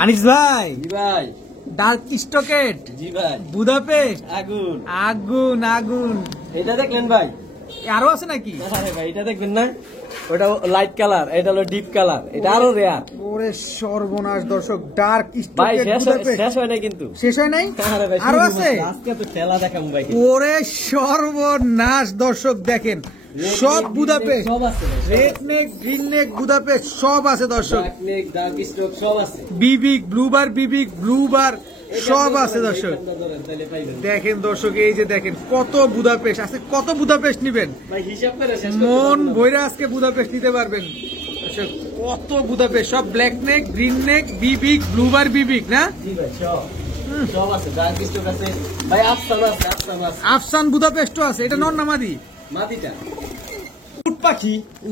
আনিস ভাই, জি ভাই। ডার্ক স্টকেট, জি ভাই। বুদাপেস্ট, আগুন আগুন আগুন। এটা দেখলেন ভাই? আরো আছে নাকি? আরে ভাই এটা দেখবেন না, ওটা লাইট কালার, এটা হলো ডিপ কালার, এটা আরো রেয়ার। ওরে সর্বনাশ দর্শক, ডার্ক ভাই স্টকেট শেষ হয় না কিন্তু। শেষ হয় নাই, আরে ভাই আরো আছে। আজকে তো খেলা দেখাম ভাই। ওরে সর্বনাশ দর্শক, দেখেন সব বুদাপেস্ট, সব আছে, রেড নেক, গ্রিন নেক, বুদাপেস্ট সব আছে দর্শক। ডার্ক নেক, ডার্ক স্টক সব আছে। বিবিক, ব্লুবার সব আছে দর্শক। দেখেন দর্শক, এই যে দেখেন কত বুদাপেস্ট আছে, কত বুদাপেস্ট নিবেন ভাই হিসাব করে শেষ মন ভৈরা আজকে বুদাপেস্ট নিতে পারবেন দর্শক। কত বুদাপেস্ট, সব ব্ল্যাক নেক, গ্রিন নেক, ব্লুবার বিবিক না? জি ভাই সব আছে, ডার্ক স্টক আছে ভাই, আফসান আছে, আফসান বুদাপেস্টও আছে। এটা নর নামাদি মাটিটা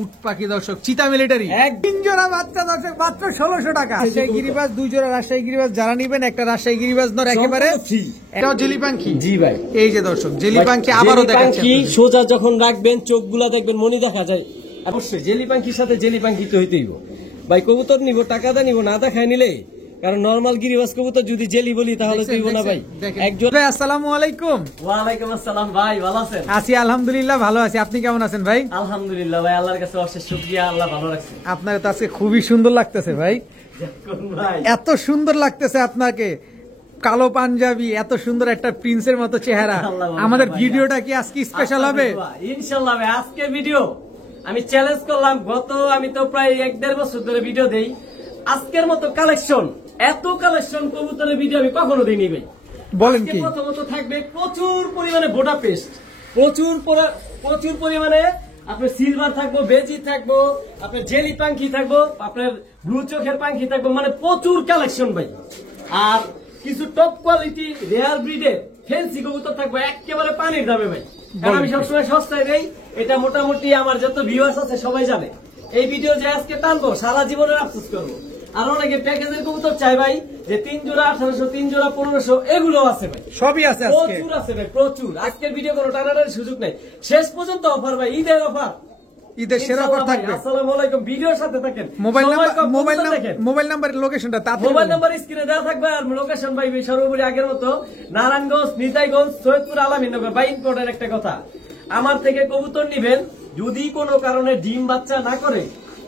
উট পাখি দর্শক, চিতা মিলিটারি, 3 জোড়া বাচ্চা দর্শক, মাত্র 1600 টাকা। রাজশাহী গিরিবাজ 2 জোড়া, রাজশাহী গিরিবাজ যারা নিবেন একটা রাজশাহী গিরিবাজ নর একেবারে ফ্রি। এটাও জেলি পাখি। জি ভাই, এই যে দর্শক জেলি পাখি আবারও দেখাচ্ছি। সোজা যখন রাখবেন চোখগুলা দেখবেন মনি দেখা যায়। অবশ্যই জেলি পাখির সাথে জেলি পাখি তো হইতেই ভাই। কবুতর নিব, টাকা দা নিব, না দেখায় নিলে, কারণ নরমাল গিরিবাজ কবুতর যদি জেলি বলি তাহলে তুইব না ভাই। একজন ভাই, আসসালামু আলাইকুম। ওয়ালাইকুম আসসালাম ভাই, ভালো আছেন? আছি আলহামদুলিল্লাহ, ভালো আছি। আপনি কেমন আছেন ভাই? আলহামদুলিল্লাহ ভাই, আল্লাহর কাছে অশেষ শুকরিয়া, আল্লাহ ভালো রাখছে। আপনার তো আজকে খুবই সুন্দর লাগতেছে ভাই, ভাই এত সুন্দর লাগতেছে আপনাকে, কালো পাঞ্জাবি, এত সুন্দর একটা প্রিন্সের মতো চেহারা। আমাদের ভিডিওটা কি আজকে স্পেশাল হবে? ইনশাআল্লাহ ভাই, আজকে ভিডিও আমি চ্যালেঞ্জ করলাম। আমি তো প্রায় 1-1.5 বছর ধরে ভিডিও দেই। আজকের মতো কালেকশন, এত কালেকশন কবুতরের ভিডিও আমি কখনো দিইনি ভাই। বলেন কি? প্রথমত থাকবে প্রচুর পরিমাণে বুদাপেস্ট, প্রচুর পরিমাণে আপনার সিলভার থাকবো, বেজি থাকবো, আপনার জেলি পাখি থাকবো, আপনার ব্লু চোখের পাখি থাকবো, মানে প্রচুর কালেকশন ভাই। আর কিছু টপ কোয়ালিটি রেয়ার ব্রিডের ফেন্সি কবুতর থাকবে একেবারে পানির দামে ভাই। কারণ আমি সবসময় সস্তায় দেই, এটা মোটামুটি আমার যত ভিউয়ার্স আছে সবাই জানে। এই ভিডিও যে আজকে টানবো সারা জীবনের আফসোস করবো। আর অনেকে প্যাকেজের কবুতর চাই ভাই, যে 3 জোড়া 1800, 3 জোড়া 1500, এগুলো আছে ভাই, সবই আছে, প্রচুর আছে ভাই, প্রচুর। আজকের ভিডিও কোনো টানাটানির সুযোগ নাই, শেষ পর্যন্ত অফার ভাই, ঈদের অফার, ঈদের সেরা অফার থাকবে। আসসালামু আলাইকুম, ভিডিওর সাথে থাকেন। মোবাইল নাম্বার লোকেশনটা মোবাইল নাম্বার স্ক্রিনে দেওয়া থাকবে। আর লোকেশন ভাই সর্বোপরি আগের মতো নারায়ণগঞ্জ, নিতাইগঞ্জ, সৈয়দপুর, আলামিনগর। ভাই ইম্পর্টেন্ট একটা কথা, আমার থেকে কবুতর নিবেন, যদি কোনো কারণে ডিম বাচ্চা না করে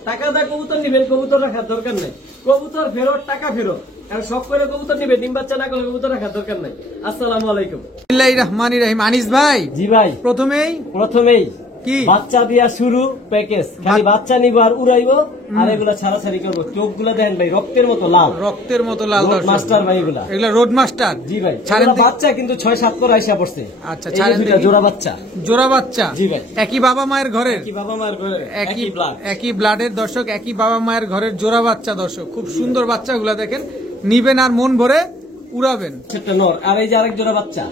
টাকা দা কবুতর নিবেন, কবুতর রাখার দরকার নাই। কবুতর ফেরত, টাকা ফেরত। কারণ সব করে কবুতর নিবে, ডিম বাচ্চা না করলে কবুতর রাখার দরকার নাই। আসসালামু আলাইকুম। বিসমিল্লাহির রহমানির রহিম। আনিস ভাই, জি ভাই, প্রথমেই কি বাচ্চা দিয়া শুরু প্যাকেজ, খালি বাচ্চা নিব আর উড়াইবো, আর এগুলা ছাড়াছাড়ি করবো। চোখগুলা দেন ভাই রক্তের মতো লাল, রক্তের মতো লাল মাস্টার ভাই, এগুলা রোড মাস্টার। জি ভাই, বাচ্চা কিন্তু 6-7 করে আইসা পড়ছে। আচ্ছা, জোড়া বাচ্চা, জোড়া বাচ্চা। জি ভাই, একই বাবা মায়ের ঘরের, একই ব্লাডের দর্শক, একই বাবা মায়ের ঘরের জোড়া বাচ্চা দর্শক। খুব সুন্দর বাচ্চাগুলা দেখেন, নিবেন আর মন ভরে উড়াবেন। সেটা নর, আর এই যে আরেক জোড়া বাচ্চা,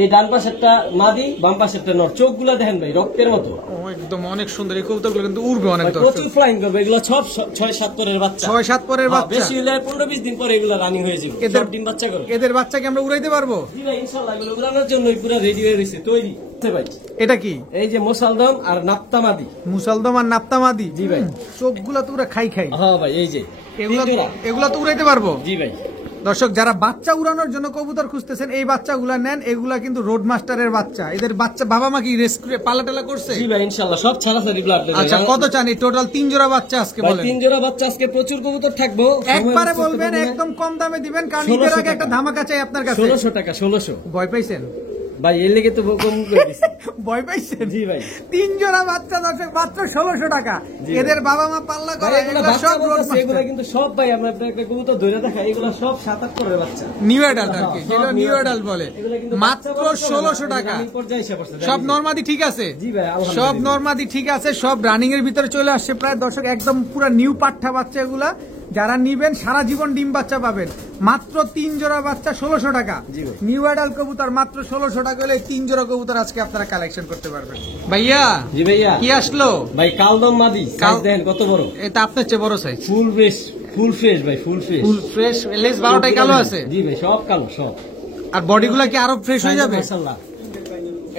এই ডান পাশেরটা মাদি, বাম পাশেরটা নর। চোখগুলা দেখেন ভাই রক্তের মতো, একদম অনেক সুন্দর। এই কবুতরগুলো কিন্তু উড়বে অনেক, প্রচুর ফ্লাইং করবে। এগুলো সব 6-7 পরের বাচ্চা, 6-7 পরের বাচ্চা। বেশি হলে 15-20 দিন পরে এগুলো রানিং হয়ে যাবে, সব ডিম বাচ্চা করবে। এদের বাচ্চাকে আমরা উড়াইতে পারবো? জি ভাই ইনশাআল্লাহ, এগুলো উড়ানোর জন্যই পুরো রেডি হয়ে রয়েছে, তৈরি ভাই। এটা কি? এই যে মুসালদম আর নাপ্তামাদি। মুসালদম আর নাপ্তামাদি। জি ভাই, চোখগুলা তো পুরো খাই। হ্যাঁ ভাই, এই যে এগুলা তো উড়াইতে পারবো? জি ভাই। দর্শক, যারা বাচ্চা উড়ানোর জন্য কবুতর খুঁজতেছেন, এই বাচ্চাগুলা নেন। এগুলা কিন্তু রোড মাস্টারের বাচ্চা। এদের বাচ্চা বাবা মা কি রেস্কিউ পালাটালা করছে? জি ভাই ইনশাআল্লাহ, সব ছাড়াছাড়ি ব্লাড। আচ্ছা, কত চান? টোটাল 3 জোড়া বাচ্চা আজকে বলেন। 3 জোড়া বাচ্চা আজকে প্রচুর কবুতর থাকবো, একবারে বলবেন, একদম কম দামে দিবেন, কারণ ঈদের আগে একটা ধামাকা চাই আপনার কাছে। 1600 টাকা। 1600 ভয় পাইছেন ভাই? এর লেগে তো কম করে দিছি। ভয় পাইছেন? জি ভাই, 3 জোড়া বাচ্চা দর্শক, মাত্র 1600 টাকা। এদের বাবা মা পাল্লা করে, এগুলো সব রোড মাস্টার। এগুলো কিন্তু সব ভাই, আমরা একটা কবুতর ধরে দেখা, এগুলো সব 7-8 করে বাচ্চা, নিউ অ্যাডাল্ট আর কি, যেগুলো নিউ অ্যাডাল্ট বলে। মাত্র 1600 টাকা। সব নরমাদি ঠিক আছে? জি ভাই, সব নরমাদি ঠিক আছে, সব রানিং এর ভিতরে চলে আসছে প্রায় দর্শক, একদম পুরো নিউ পাঠা বাচ্চা এগুলা। যারা নিবেন সারা জীবন ডিম বাচ্চা পাবেন। মাত্র 3 জোড়া বাচ্চা 1600 টাকা। নিউ অ্যাডাল্ট কবুতর মাত্র 1600 টাকা হলে 3 জোড়া কবুতর আজকে আপনারা কালেকশন করতে পারবেন। ভাইয়া, জি ভাইয়া, কি আসলো ভাই? কালদম মাদি, সাইজ দেখেন কত বড়। এটা আপনার চেয়ে বড় সাইজ। ফুল ফ্রেশ ভাই, ফুল ফ্রেশ। লেস 12টাই কালো আছে? জি ভাই, সব কালো সব। আর বডিগুলা কি আরো ফ্রেশ হয়ে যাবে? মাশাআল্লাহ।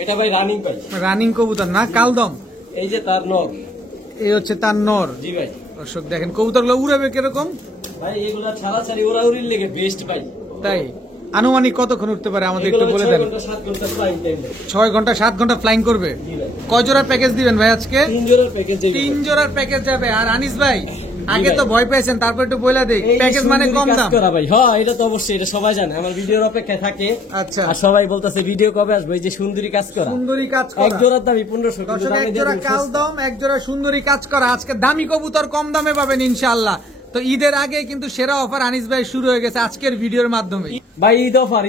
এটা ভাই রানিং ভাই, রানিং কবুতর না কালদম। এই যে তার নর, এই হচ্ছে তার নর। জি ভাই, দর্শক দেখেন কবুতরগুলো উড়াবে কিরকম ভাই এগুলা ছাড়াছাড়ি ওরাউরির লেগে বেস্ট ভাই। তাই আনুমানিক কতক্ষণ উঠতে পারে আমাদের একটু বলে দেন। 6 ঘন্টা 7 ঘন্টা ফ্লাইং টাইম। 6 ঘন্টা 7 ঘন্টা ফ্লাইং করবে। জি ভাই। কয় জোড়ার প্যাকেজ দিবেন ভাই আজকে? 3 জোড়ার প্যাকেজ যাবে। 3 জোড়ার প্যাকেজ যাবে। আর আনিস ভাই আগে তো ভয় পেয়েছেন, তারপর একটু বলে দেই প্যাকেজ মানে কম দাম। ভাই হ্যাঁ এটা তো অবশ্যই, এটা সবাই জানে, আমার ভিডিওর অপেক্ষায় থাকে। আচ্ছা, আর সবাই বলতেছে ভিডিও কবে আসবে, এই যে সুন্দরী কাজ করা, সুন্দরী কাজ করা এক জোড়ার দামই 1500। দর্শক এক জোড়া কালদম, এক জোড়া সুন্দরী কাজ করা। আজকে দামি কবুতর কম দামে পাবেন ইনশাআল্লাহ। তো ঈদের আগে কিন্তু সেরা অফার আনিস ভাই শুরু হয়ে গেছে আজকের ভিডিওর মাধ্যমে। ভাই ঈদ অফার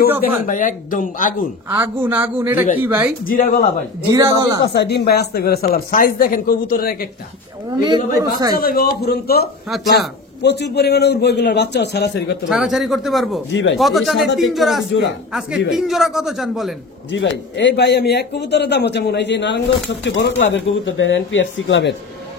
চোখ দেখেন ভাই একদম আগুন আগুন আগুন। এটা কি ভাই? জিরা গলা ভাই, জিরা গলা ডিম ভাই আস্তে করে সালাম। সাইজ দেখেন কবুতরের এক একটা অনেক বড় সাইজ। অফুরন্ত। আচ্ছা, প্রচুর পরিমাণে উড়বো এগুলোর বাচ্চাও ছাড়াছাড়ি করতে পারবো। ছাড়াছাড়ি করতে পারবো। জি ভাই। কত চান এই 3 জোড়া আজকে? 3 জোড়া কত চান বলেন? জি ভাই এই ভাই আমি এক কবুতরের দাম হচ্ছে মনে হয় যে নারায়ণগঞ্জ সবচেয়ে বড় ক্লাবের কবুতর দেন, এনপিএফসি ক্লাবের,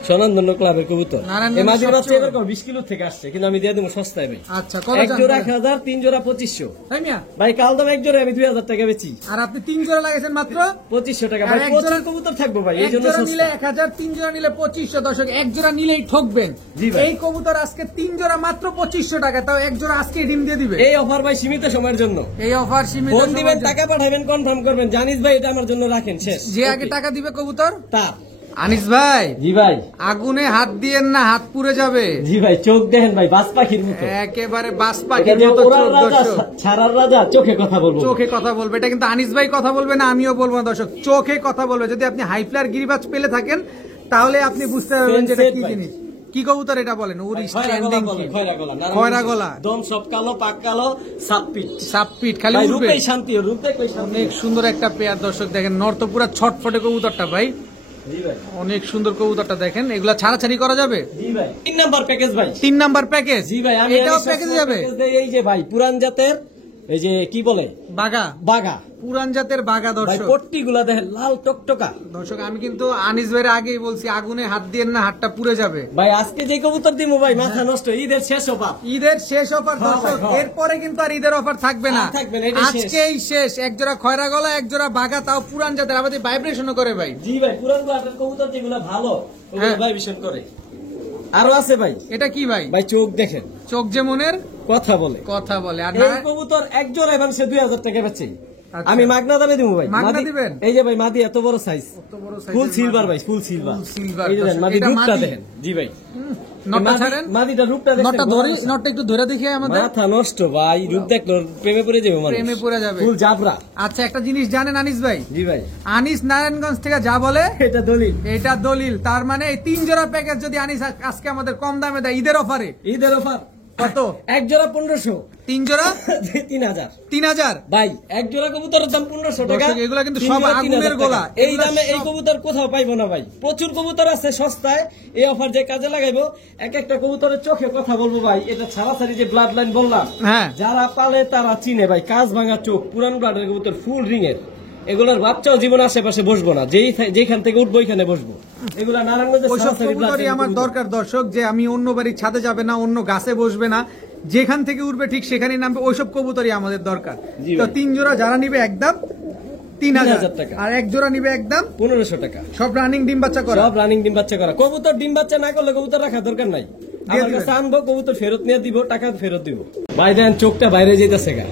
স্বনামধন্য ক্লাবের কবুতর। এই মাঝির বাচ্চা এরকম 20 কিলো থেকে আসছে, কিন্তু আমি দিয়ে দেবো সস্তায় ভাই। আচ্ছা, কত এক চান? জোড়া 1000, 3 জোড়া 2500। তাই মিয়া ভাই কাল দাম এক জোড়া আমি 2000 টাকা বেচি, আর আপনি 3 জোড়া লাগাইছেন মাত্র 2500 টাকা। ভাই আর এক প্রচুর জোড়া- কবুতর থাকবো ভাই, এই এক জন্য জোড়া নিলে সস্তা। 1000, 3 জোড়া নিলে 2500। দর্শক এক জোড়া নিলেই ঠকবেন। জি ভাই। এই কবুতর আজকে 3 জোড়া মাত্র 2500 টাকা, তাও এক জোড়া আজকে ডিম দিয়ে দিবে। এই অফার ভাই সীমিত সময়ের জন্য। এই অফার সীমিত ফোন দিবেন, সময়ের জন্য। টাকা পাঠাবেন, কনফার্ম করবেন, জানিস ভাই এটা আমার জন্য রাখেন, শেষ। যে আগে টাকা দিবে কবুতর তার। আনিস ভাই জি ভাই। আগুনে হাত দিয়েন না, হাত পুড়ে যাবে। জি ভাই চোখ দেখেন ভাই, বাজ পাখির মতো, একেবারে বাস এটা পাখির যে মতো ওড়ার চোখ। রাজা, দর্শক ছাড়ার রাজা, চোখে কথা বলবো। চোখে কথা বলবে। এটা কিন্তু আনিস ভাই কথা বলবে না, আমিও বলবো না দর্শক, চোখে কথা বলবে। যদি আপনি হাই ফ্লায়ার গিরিবাজ পেলে থাকেন তাহলে আপনি বুঝতে পারবেন যে এটা কি ভাই। জিনিস। কি কবুতর এটা বলেন? উড়ি স্ট্যান্ডিং খয়রা গলা দম সব কালো, পাক কালো, সাপপিট সাপপিট খালি ভাই, উড়বে। রূপেই শান্তি, রূপে কই শান্তি। অনেক সুন্দর একটা পেয়ার দর্শক দেখেন, নর্তপুরা ছটফটে কবুতরটা ভাই, জি ভাই। অনেক সুন্দর কবুতরটা দেখেন। এগুলা ছাড়াছাড়ি করা যাবে। জি ভাই 3 নাম্বার প্যাকেজ ভাই। 3 নাম্বার প্যাকেজ। জি ভাই আমি এটাও প্যাকেজে যাবে। এই যে ভাই পুরান জাতের, এই যে কি বলে বাগা, বাগা, পুরান জাতের বাগা ভাই দর্শক। পট্টি গুলা দেখেন লাল টকটকা। দর্শক আমি কিন্তু আনিস ভাইয়ের আগেই বলছি আগুনে হাত দিয়েন না, হাতটা পুড়ে যাবে। ভাই আজকে যে কবুতর দিমু ভাই মাথা নষ্ট, ঈদের শেষ অফার। ঈদের শেষ অফার হ্যাঁ, দর্শক, হ্যাঁ। এরপরে কিন্তু আর ঈদের অফার থাকবে না, আর থাকবে না, এটাই শেষ। আজকেই শেষ। এক জোড়া খয়রা গলা, এক জোড়া বাগা, তাও পুরান জাতের, আমাদের ভাইব্রেশনও করে ভাই। জি ভাই পুরান জাতের কবুতর যেগুলো ভালো ওগুলো হ্যাঁ। ভাই ভীষণ করে। আরো আছে ভাই। এটা কি ভাই? ভাই চোখ দেখেন, চোখ যে মনের কথা বলে। কথা বলে। আর এই না কবুতর এক জোড়া এবং সে 2000 টাকা বেচে। আচ্ছা। আমি মাগনা দামে দিব ভাই। মাগনা মাদি- দিবেন? এই যে ভাই মাদি এত বড় সাইজ, কত বড় size ফুল এর সিলভার মাদি। ভাই, ফুল সিলভার। Full silver, এই যে দেখেন দর্শক, মাদি এটা রূপটা মাদি। দেখেন। জি ভাই নটটা মাদি- ছাড়েন, মাদিটা রূপটা দেখেন, নটটা বড় ধরে, আছে। নটটা একটু ধরে দেখি আমাদের। মাথা নষ্ট ভাই, রূপ দেখলো প্রেমে পড়ে যাবে মানুষ। প্রেমে পড়ে যাবে। ফুল জাবরা। আচ্ছা একটা জিনিস জানেন আনিস ভাই? জি ভাই আনিস নারায়ণগঞ্জ থেকে যা বলে এটা দলিল। এটা দলিল। তার মানে এই 3 জোড়া প্যাকেজ যদি আনিস আজকে আমাদের কম দামে দেয় ঈদের অফারে, ঈদের অফার কত? এক জোড়া 1500, 3 জোড়া 3000। 3000। ভাই এক জোড়া কবুতরের দাম 1500 টাকা। দর্শক, এগুলা কিন্তু 3 সব জোড়া আগুনের 3000 গোলা। টাকা। এই এগুলা দামে এই সব- কবুতর কোথাও পাইবো না ভাই। প্রচুর কবুতর আছে সস্তায়, এই অফার যে কাজে লাগাইবো। এক একটা কবুতরের চোখে কথা বলবো ভাই। এটা ছাড়াছাড়ি যে ব্লাড লাইন বললাম, হ্যাঁ যারা পালে তারা চিনে ভাই। কাজ ভাঙা চোখ, পুরান ব্লাডের কবুতর, ফুল রিং এর। এগুলোর বাচ্চাও জীবন আশেপাশে বসবো না, যেখান থেকে উঠবো ওইখানে বসবো। এগুলা নারায়ণগঞ্জের ওইসব ছাড়াছাড়ি blood কবুতরই line আমার কবুতর। দরকার দর্শক, যে আমি অন্য বাড়ির ছাদে যাবে না, অন্য গাছে বসবে না, যেখান থেকে উঠবে ঠিক সেখানেই নামবে, ওইসব কবুতরই আমাদের দরকার। জি তো ভাই। 3 জোড়া যারা নিবে একদম 3000 3000 টাকা। আর এক জোড়া নিবে একদম 1500 টাকা। সব রানিং ডিম বাচ্চা করা। সব রানিং ডিম বাচ্চা করা। কবুতর ডিম বাচ্চা না করলে কবুতর রাখার দরকার নাই। আমার দিবেন। কাছে আনবো, কবুতর ফেরত নিয়ে দিব, টাকা ফেরত দিব। ভাই দেন চোখটা বাইরে যেতেছে গা।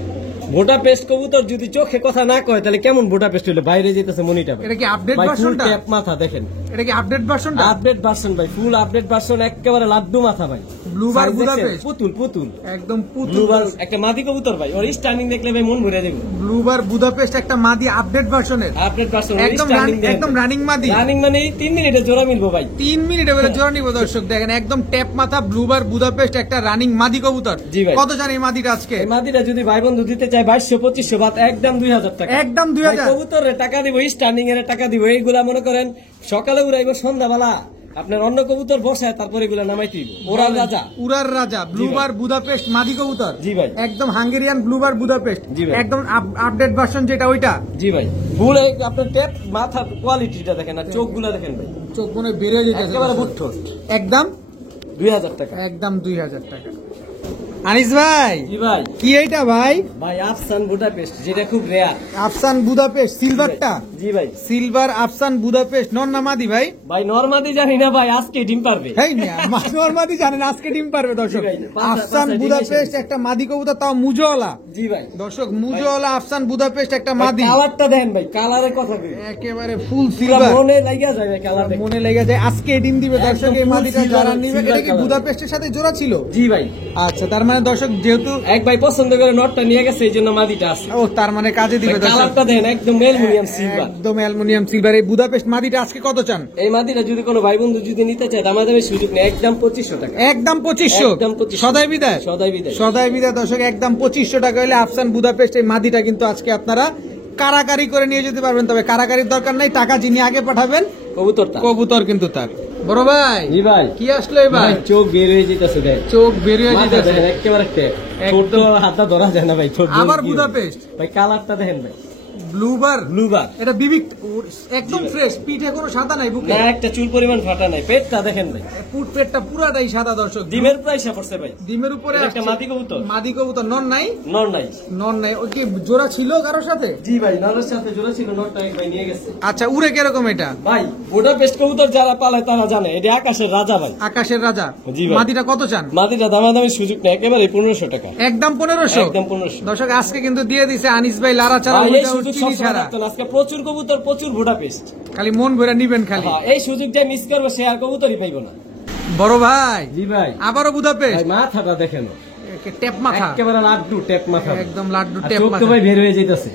ভোটা পেস্ট কবুতর যদি চোখে কথা না কয় তাহলে কেমন ভোটা পেস্ট হইলো? বাইরে যেতেছে মনিটা ভাই। এটা কি আপডেট ভাই ফুল ভার্সনটা? ক্যাপ মাথা দেখেন। এটা কি আপডেট ভার্সনটা? আপডেট ভার্সন ভাই, ফুল আপডেট ভার্সন, একেবারে লাড্ডু মাথা ভাই। ব্লুবার Size দেখছেন? বুদাপেস্ট। পুতুল পুতুল একদম পুতুল। ব্লুবার একটা মাদি কবুতর ভাই। ওর স্টার্নিং দেখলে ভাই মন ভরে দেবে। ব্লুবার বুদাপেস্ট একটা মাদি আপডেট ভার্সনের, আপডেট ভার্সন একদম রানিং মাদি। রানিং মানে 3 মিনিটে জোড়া মিলবো ভাই। 3 মিনিটে বেলা জোড়া নিব দর্শক দেখেন, একদম ট্যাপ মাথা ব্লুবার বুদাপেস্ট একটা রানিং মাদি কবুতর। জি ভাই। কত জান এই মাদিটা আজকে? এই মাদিটা যদি ভাই বন্ধু দিতে চায় 2200-2500 বাদ, একদম 2000 টাকা। একদম ভাই 2000। কবুতরের টাকা দিব, স্টার্নিং এর টাকা দিব। এইগুলা মনে করেন সকালে উড়াইবো, সন্ধ্যাবেলা আপনার অন্য কবুতর বসায় তারপর এগুলা নামাইতে দিব। ওরাল রাজা, উড়ার রাজা ব্লুবার বুদাপেস্ট মাদি কবুতর। জি ভাই। একদম হাঙ্গেরিয়ান ব্লুবার বুদাপেস্ট। জি ভাই। একদম আপডেট ভার্সন যেটা ওইটা। জি ভাই। ফুল আপনার টেপ মাথা কোয়ালিটিটা দেখেন আর চোখগুলা দেখেন ভাই, চোখ মনে বেড়ে যেতেছে একেবারে বুট্ঠো। একদম 2000 টাকা। একদম 2000 টাকা। আনিস ভাই জি ভাই, কি এইটা ভাই? ভাই আফসান বুদাপেস্ট, যেটা খুব রেয়ার। আফসান বুদাপেস্ট সিলভারটা? জি ভাই, সিলভার আফসান বুদাপেস্ট নন না মাদি ভাই? ভাই নরমাদি জানি না ভাই, আজকে ডিম পারবে। হেই মিয়া, নরমাদি জানেন আজকে ডিম পারবে দর্শক। জি ভাই, আফসান পাঁচটা বুদাপেস্ট ডিম একটা মাদি কবুতর, তাও মুজওয়ালা। জি ভাই, দর্শক মুজওয়ালা আফসান বুদাপেস্ট একটা মাদি, কালারটা দেন ভাই, কালারের কথা কই, একেবারে ফুল পুরো সিলভার, মনে লাগা যায় ভাই কালার দেখে। মনে লেগে যায় আজকে ডিম দিবে দর্শক। একদম এই full মাদিটা silver, যারা নিবে, silver এটা কি color। বুদাপেস্টের সাথে জোড়া ছিল? জি ভাই, আচ্ছা, তার মানে দর্শক যেহেতু এক ভাই পছন্দ করে নটটা নিয়ে গেছে, এই জন্য মাদিটা আছে। ও তার মানে কাজে দিবে দর্শক। কালারটা দেন একদম অ্যালুমিনিয়াম সিলভার। একদম অ্যালুমিনিয়াম সিলভার। এই বুদাপেস্ট মাদিটা আজকে কত চান? এই মাদিটা যদি কোনো ভাই বন্ধু যদি নিতে চায়, দামাদামি সুযোগ নেই, একদম 2500 টাকা। একদম 2500, একদম 2500 সদাই বিদায়। সদাই বিদায়। সদাই বিদায় দর্শক, একদম 2500 টাকা হলে আফসান বুদাপেস্ট এই মাদিটা কিন্তু আজকে আপনারা কারাকারি করে নিয়ে যেতে পারবেন। তবে কারাকারির দরকার নাই, টাকা যিনি আগে পাঠাবেন কবুতরটা। কবুতর কিন্তু তার। বড় ভাই জি ভাই, কি আসলো এবার? ভাই চোখ বের হয়ে যেতেছে দেখ, চোখ বেরিয়ে মাথা যেতেছে। দেখেন একেবারে ছোট, হাতটা ধরা যায় না ভাই, ছোট আবার বুদাপেস্ট ভাই, কালারটা দেখেন ভাই, ব্লুবার। ব্লুবার। এটা বিবিক একদম ফ্রেশ, পিঠে কোনো সাদা নাই, বুকে না একটা চুল পরিমাণ ফাটা নাই, পেটটা দেখেন ভাই, পুট পেটটা পুরাটাই সাদা দর্শক। ডিমের প্রাইস পড়ছে ভাই, ডিমের উপরে এটা একটা আসছে। মাদি কবুতর। মাদি কবুতর, নন নাই? নর নাই। নন নাই। ওই কি জোড়া ছিল কারোর সাথে? জি ভাই, নরের সাথে জোড়া ছিল, নরটা এক ভাই নিয়ে গেছে। আচ্ছা, উড়ে কিরকম এটা? ভাই বুদাপেস্ট কবুতর যারা পালে তারা জানে, এটা আকাশের রাজা ভাই। আকাশের রাজা। জি ভাই। মাদিটা কত চান? মাদিটা দামাদামি সুযোগ নেই, একেবারে 1500 টাকা। একদম 1500। একদম 1500। দর্শক আজকে কিন্তু দিয়ে দিছে আনিস ভাই লারা ছাড়া, ভাই, এই উইদাউট সুযোগ চিনি সবসময় ছাড়া। থাকতো না, আজকে প্রচুর কবুতর, প্রচুর বুদাপেস্ট। খালি মন ভরে নিবেন খালি। হ্যাঁ, এই সুযোগটা মিস করবো, সে আর কবুতরই পাইবো না। বড় ভাই জি ভাই, আবারও বুদাপেস্ট। ভাই মাথাটা দেখেন, টেপ মাথা, একেবারে লাড্ডু টেপ মাথা, একদম লাড্ডু আর টেপ চোখ তো মাথা। ভাই বের হয়ে যেতেছে।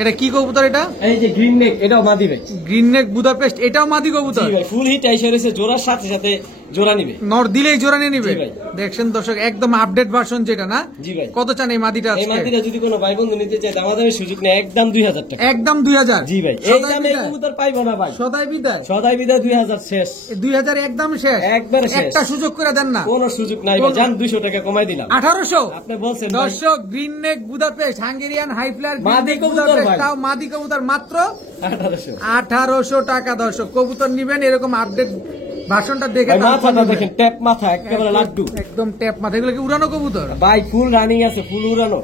এটা কি কবুতর এটা? এই যে গ্রিন নেক, এটাও মাদি ভাই। গ্রিন নেক বুদাপেস্ট, এটাও মাদি কবুতর। জি ভাই, ফুল হিট আইসা রয়েছে, জোড়ার সাথে সাথে জোড়া নিবে। নর দিলেই জোড়া নিয়ে নিবে। জি ভাই। দেখছেন দর্শক, একদম আপডেট ভার্সন যেটা না? জি ভাই। কত চান এই মাদিটা এই আজকে? মাদিটা যদি কোনো ভাই বন্ধু নিতে চায়, দামাদামি সুযোগ নেই, একদম 2000 টাকা। একদম 2000। জি ভাই, এই সদাই দামে এই বিদায়। কবুতর পাইবো না ভাই, সদাই বিদায়। সদাই বিদায় 2000 শেষ, 2000 একদম শেষ। একবারে শেষ। একটা সুযোগ করে দেন না? কোনো সুযোগ নাই ভাই, জান 200 টাকা কমাই দিলাম। 1800। আপনি বলছেন ভাই। দর্শক green neck Budapest, Hungarian high flyer মাদি কবুতর ভাই। তাও মাদি কবুতর মাত্র 1800। 1800 টাকা। দর্শক কবুতর নিবেন, এরকম আপডেট ভার্সনটা দেখে ভাই তারপর মাথাটা নিবেন। দেখেন, ট্যাপ মাথা, একেবারে লাড্ডু। একদম ট্যাপ মাথা। এগুলো কি উড়ানো কবুতর? ভাই ফুল রানিং আছে, ফুল উড়ানো।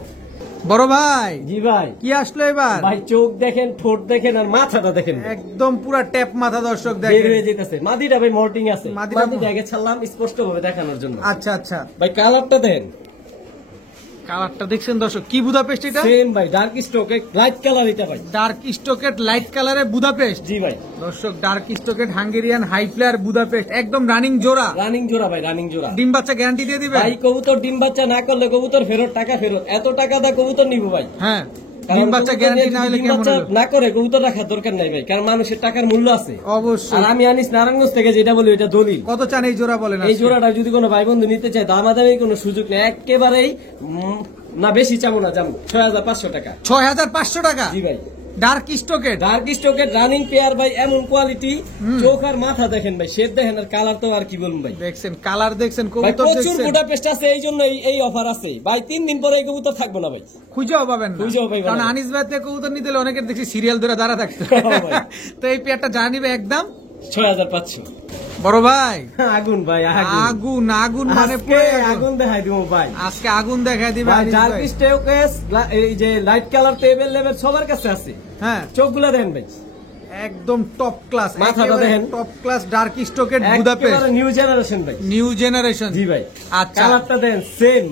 বড় ভাই জি ভাই, কি আসলো এবার? ভাই চোখ দেখেন, ঠোঁট দেখেন, আর মাথাটা দেখেন, একদম পুরা ট্যাপ মাথা দর্শক বের দেখেন। হয়ে যেতেছে। মাদিটা ভাই মল্টিং আছে, মাদিটা- মাদিটা আগে ছাড়লাম স্পষ্ট ভাবে দেখানোর জন্য। আচ্ছা আচ্ছা, ভাই কালারটা দেন, কালারটা দেখছেন দর্শক, কি বুদাপেস্ট এটা? সেম ভাই, ডার্ক স্টোক, লাইট কালার এটা ভাই। ডার্ক স্টোকেট লাইট কালারে বুদাপেস্ট। জি ভাই, দর্শক ডার্ক স্টোকেট হাঙ্গেরিয়ান হাই ফ্লায়ার বুদাপেস্ট, একদম রানিং জোড়া। রানিং জোড়া ভাই, রানিং জোড়া। ডিম বাচ্চা গ্যারান্টি দিয়ে দিবেন? ভাই কবুতর ডিম বাচ্চা না করলে কবুতর ফেরত, টাকা ফেরত। এত টাকা দা কবুতর নিব ভাই, হ্যাঁ, কারণ ডিম বাচ্চা কবুতর গ্যারান্টি যদি না হলে ডিম কেমন বাচ্চা হলো? না করে কবুতর রাখার দরকার নাই ভাই, কারণ মানুষের টাকার মূল্য আছে। অবশ্যই। আর আমি আনিস নারায়ণগঞ্জ থেকে যেটা বলি ওইটা দলিল। কত চান এই জোড়া বলেন? এই জোড়াটা যদি কোনো ভাই বন্ধু নিতে চায়, দামাদামি কোনো সুযোগ নেই, একেবারেই না বেশি চাবো না, যাবো 6500 টাকা। 6500 টাকা। জি ভাই, ডার্ক স্টোকেট। ডার্ক স্টকের রানিং পেয়ার ভাই, এমন কোয়ালিটি, চোখ আর মাথা দেখেন ভাই, শেড দেখেন, আর কালার তো আর কি বলুন ভাই। দেখছেন কালার, দেখছেন ভাই কবুতর প্রচুর দেখছেন, বুদাপেস্ট আছে, এই জন্য এই অফার আছে ভাই। 3 দিন পরে এই কবুতর থাকবো না ভাই, খুঁজেও পাবেন না। খুঁজেও পাইবেন কারণ না। আনিস ভাই থেকে কবুতর নিতে হলে অনেকের দেখছি সিরিয়াল ধরে দাঁড়া থাকতো। হ্যাঁ ভাই। তো এই পেয়ারটা জানিবে একদম 6500। বড় ভাই। আগুন ভাই, আগুন আগুন মানে আজকে পুরো আগুন। আগুন দেখাই দিব ভাই। আজকে আগুন দেখাই দিবে ভাই আনিস ডার্ক ভাই। স্টোকেস, এই যে লাইট কালার টেবিল লেভেল সবার কাছে আছে, হ্যাঁ, চোখগুলো দেন ভাই, একদম টপ ক্লাস। মাথাটা দেখেন। টপ ক্লাস ডার্ক স্টোকেট বুদাপেস্ট, একেবারে নিউ জেনারেশন ভাই। New generation. জি ভাই, আচ্ছা কালারটা দেন সেম।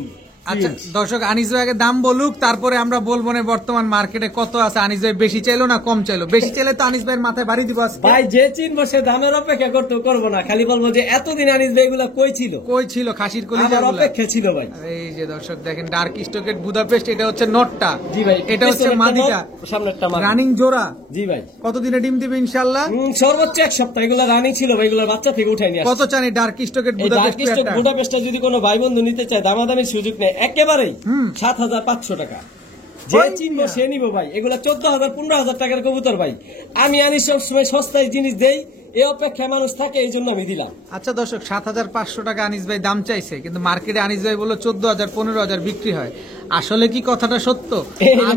আচ্ছা দর্শক, আনিস ভাই আগে দাম বলুক, তারপরে আমরা বলবো না বর্তমান মার্কেটে কত আছে। আনিস ভাই বেশি চাইলো না কম চাইলো? বেশি চাইলে তো আনিস ভাইয়ের মাথায় বাড়ি দিব আজকে। ভাই যে চিনবো সে দামের অপেক্ষা করতে করবো না, খালি বলবো যে এতদিন আনিস ভাই এগুলা কই ছিল, কই ছিল খাসির আমার কলিজা? অপেক্ষা ছিল ভাই। এই যে দর্শক দেখেন ডার্ক স্টোকেট বুদাপেস্ট, এটা হচ্ছে নটটা। জি ভাই, এটা হচ্ছে পেছনেরটা মাদিটা, নর, সামনেরটা মাদি। রানিং জোড়া। জি ভাই, কতদিনে ডিম দিবে ইনশাআল্লাহ? সর্বোচ্চ 1 সপ্তাহ। এগুলা রানিং ছিল ভাই, এগুলা বাচ্চা থেকে উঠাই নিয়ে আসছে। কত চান এই ডার্ক স্টোকেট এই বুদাপেস্ট ডার্ক স্টক পেয়ারটা? বুদাপেস্টটা যদি কোনো ভাই বন্ধু নিতে চায়, দামাদামির সুযোগ নেই, একেবারেই 7500 টাকা। যে ওই চিনবো মিয়া। সে নিবো ভাই। এগুলা 14000 15000 টাকার কবুতর ভাই। আমি আনি সবসময় সস্তায় জিনিস দেই, এই অপেক্ষায় মানুষ থাকে, এই জন্য আমি দিলাম। আচ্ছা দর্শক, 7,500 টাকা আনিস ভাই দাম চাইছে, কিন্তু মার্কেটে আনিস ভাই বললো 14,000 15,000 বিক্রি হয়। আসলে কি কথাটা সত্য?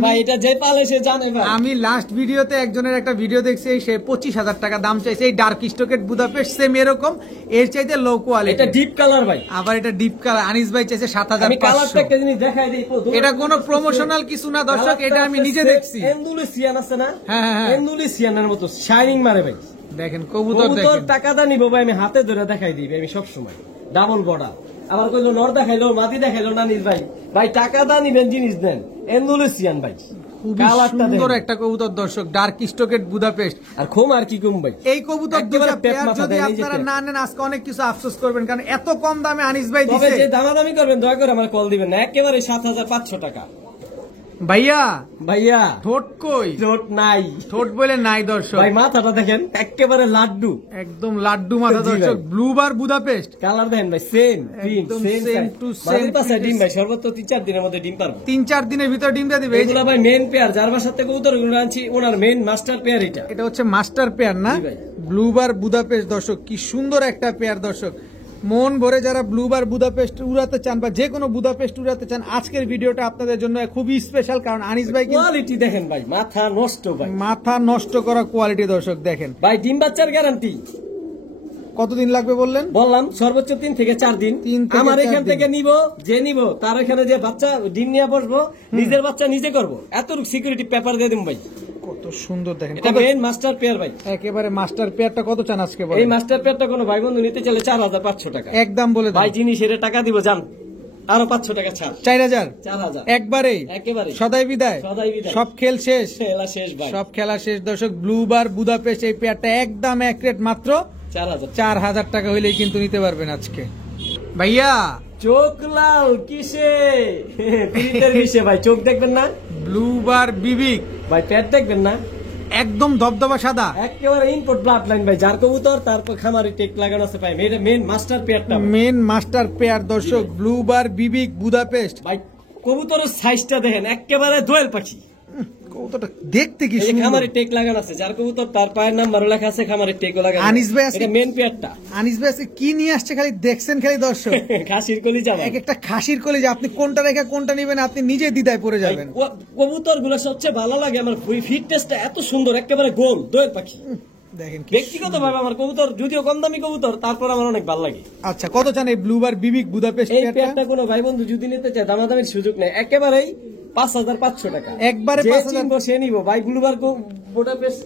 ভাই এটা যে পালে সে জানে ভাই। আমি লাস্ট ভিডিওতে একজনের একটা ভিডিও দেখছি, সে 25,000 টাকা দাম চাইছে, এই ডার্ক স্টকেট বুদাপেস্ট সেম এরকম, এর চাইতে লো কোয়ালিটি। এটা ডিপ কালার ভাই, আবার এটা ডিপ কালার। আনিস ভাই চাইছে আমি 7,500। কালারটা একটা জিনিস দেখাই দিই। এটা কোনো প্রমোশনাল কিছু না দর্শক, এটা আমি নিজে দেখছি। এন্ডুলিসিয়ান আছে না, হ্যাঁ হ্যাঁ, এন্ডুলিসিয়ানের মতো শাইনিং মারে ভাই। দেখেন কবুতর কবুতর দেখেন। টাকাটা নিবো ভাই, আমি হাতে ধরে দেখাই দিই আমি সব সময়। ডাবল বর্ডার, আবার কইলো নর দেখাইলো, মাদি দেখাইলো না নিজ ভাই। ভাই টাকাটা নিবেন, জিনিস দেন। এন্ডুলিসিয়ান ভাই, খুবই কালারটা সুন্দর দেখেন। একটা কবুতর দর্শক, ডার্ক স্টকেট বুদাপেস্ট। আর খোম আর কি কম ভাই। এই কবুতর একেবারে দুটো পেট পেয়ার মাথা যদি দেয়, এই যে আপনারা পেট। না নেন আজকে অনেক কিছু আফসোস করবেন, কারণ এত কম দামে আনিস ভাই তবে দিছে। যে দামাদামি করবেন দয়া করে আমার কল দিবেন না, একেবারে 7,500 টাকা। ভাইয়া ভাইয়া ঠোঁট কই? জোট নাই ঠোঁট বলে নাই দর্শক, ভাই, মাথাটা দেখেন একেবারে লাড্ডু, একদম লাড্ডু মাথা জি ভাই। দর্শক। ব্লু বার বুদাপেস্ট কালার দেখেন ভাই, সেম ক্রিম, একদম সেম same to same ডিম ভাই, সর্বোচ্চ 3-4 দিনের মধ্যে ডিম পারবো। 3-4 দিনের ভিতর ডিম দিয়ে দিবে। এই যে এগুলা ভাই মেন পেয়ার, যার বাসার থেকে উত্তর আনছি ওনার মেন মাস্টার পেয়ার এটা। এটা হচ্ছে মাস্টার পেয়ার না, জি ভাই। ব্লু বার বুদাপেস্ট দর্শক, কি সুন্দর একটা পেয়ার দর্শক। মন ভরে যারা ব্লু বার বুদাপেস্ট উড়াতে চান বা যে কোনো বুদাপেস্ট উড়াতে চান, আজকের ভিডিওটা আপনাদের জন্য খুবই স্পেশাল, কারণ আনিস ভাই কিন্তু কোয়ালিটি দেখেন ভাই, মাথা নষ্ট ভাই। মাথা নষ্ট করা কোয়ালিটি দর্শক দেখেন। ভাই ডিম বাচ্চার গ্যারান্টি কতদিন লাগবে বললেন? বললাম সর্বোচ্চ 3 থেকে 4 দিন। 3 থেকে আমার 4 এখান দিন। থেকে নিব, যে নিব তার এখানে যে বাচ্চা ডিম নিয়ে বসবো, নিজের বাচ্চা নিজে করবো, এতটুকু সিকিউরিটি পেপার দিয়ে দিন ভাই। কত সুন্দর দেখেন, এটা মেন মাস্টার পেয়ার ভাই। একেবারে মাস্টার পেয়ারটা কত চান আজকে এই বলেন? মাস্টার পেয়ারটা কোনো ভাই বন্ধু নিতে চাইলে 4,500 টাকা। একদম বলে ভাই দেন। জিনিস এর টাকা দিব জান, আরো 500 টাকা ছাড়। 4,000 4,000 একবারেই একেবারে সদাই বিদায়, সদাই বিদায়। সব খেল শেষ, খেলা শেষ ভাই। সব খেলা শেষ দর্শক। ব্লু বার বুদাপেস্ট এই পেয়ারটা একদম এক রেট মাত্র 4,000 4,000 টাকা হইলেই কিন্তু নিতে পারবেন আজকে। ভাইয়া চোখ লাল কিসে? প্রিন্টের কিসে ভাই? চোখ দেখবেন না ব্লু বার বিবিক, ভাই, পেট দেখবেন না একদম ধবধবা সাদা, একেবারে ইনপুট ব্লাড লাইন ভাই। যার কবুতর তারপর খামারি টেক লাগানো আছে ভাই, এটা মেন মাস্টার পেয়ারটা মেন মাস্টার পেয়ার দর্শক, ব্লু বার বিবিক বুদাপেস্ট। ভাই। কবুতরের সাইজটা দেখেন, একেবারে দোয়েল পাখি। কতটা দেখতে কি এই যে সুন্দর। খামারি টেক লাগানো আছে, যার কবুতর তার পায়ের নাম্বারও লেখা আছে, খামারি টেকও লাগানো আছে। আনিস ভাই আজকে- এটা মেন পেয়ারটা। আনিস ভাই আজকে কি নিয়ে আসছে খালি দেখছেন খালি দর্শক। খাসির কলি যাবে এক একটা খাসির কলেজে আপনি কোনটা রেখে কোনটা নেবেন আপনি নিজে দ্বিধায় পড়ে যাবেন। কবুতর গুলো সবচেয়ে ভালো লাগে আমার, ফিটনেসটা এত সুন্দর, একেবারে গোল দোয়েল পাখি। দেখেন কি ব্যক্তিগত ভাবে আমার কবুতর যদিও কম দামি কবুতর, তারপর আমার অনেক ভালো লাগে। আচ্ছা, কত চান এই ব্লু বার বিবিক বুদাপেস্ট এই পেয়ারটা? পেয়ারটা কোনো ভাই বন্ধু যদি নিতে চায় দামাদামির সুযোগ নেই, একেবারেই 5,500 টাকা। একবারে যে 5,000 চিনবো সে নিবো ভাই। ব্লুবার বুদাপেস্ট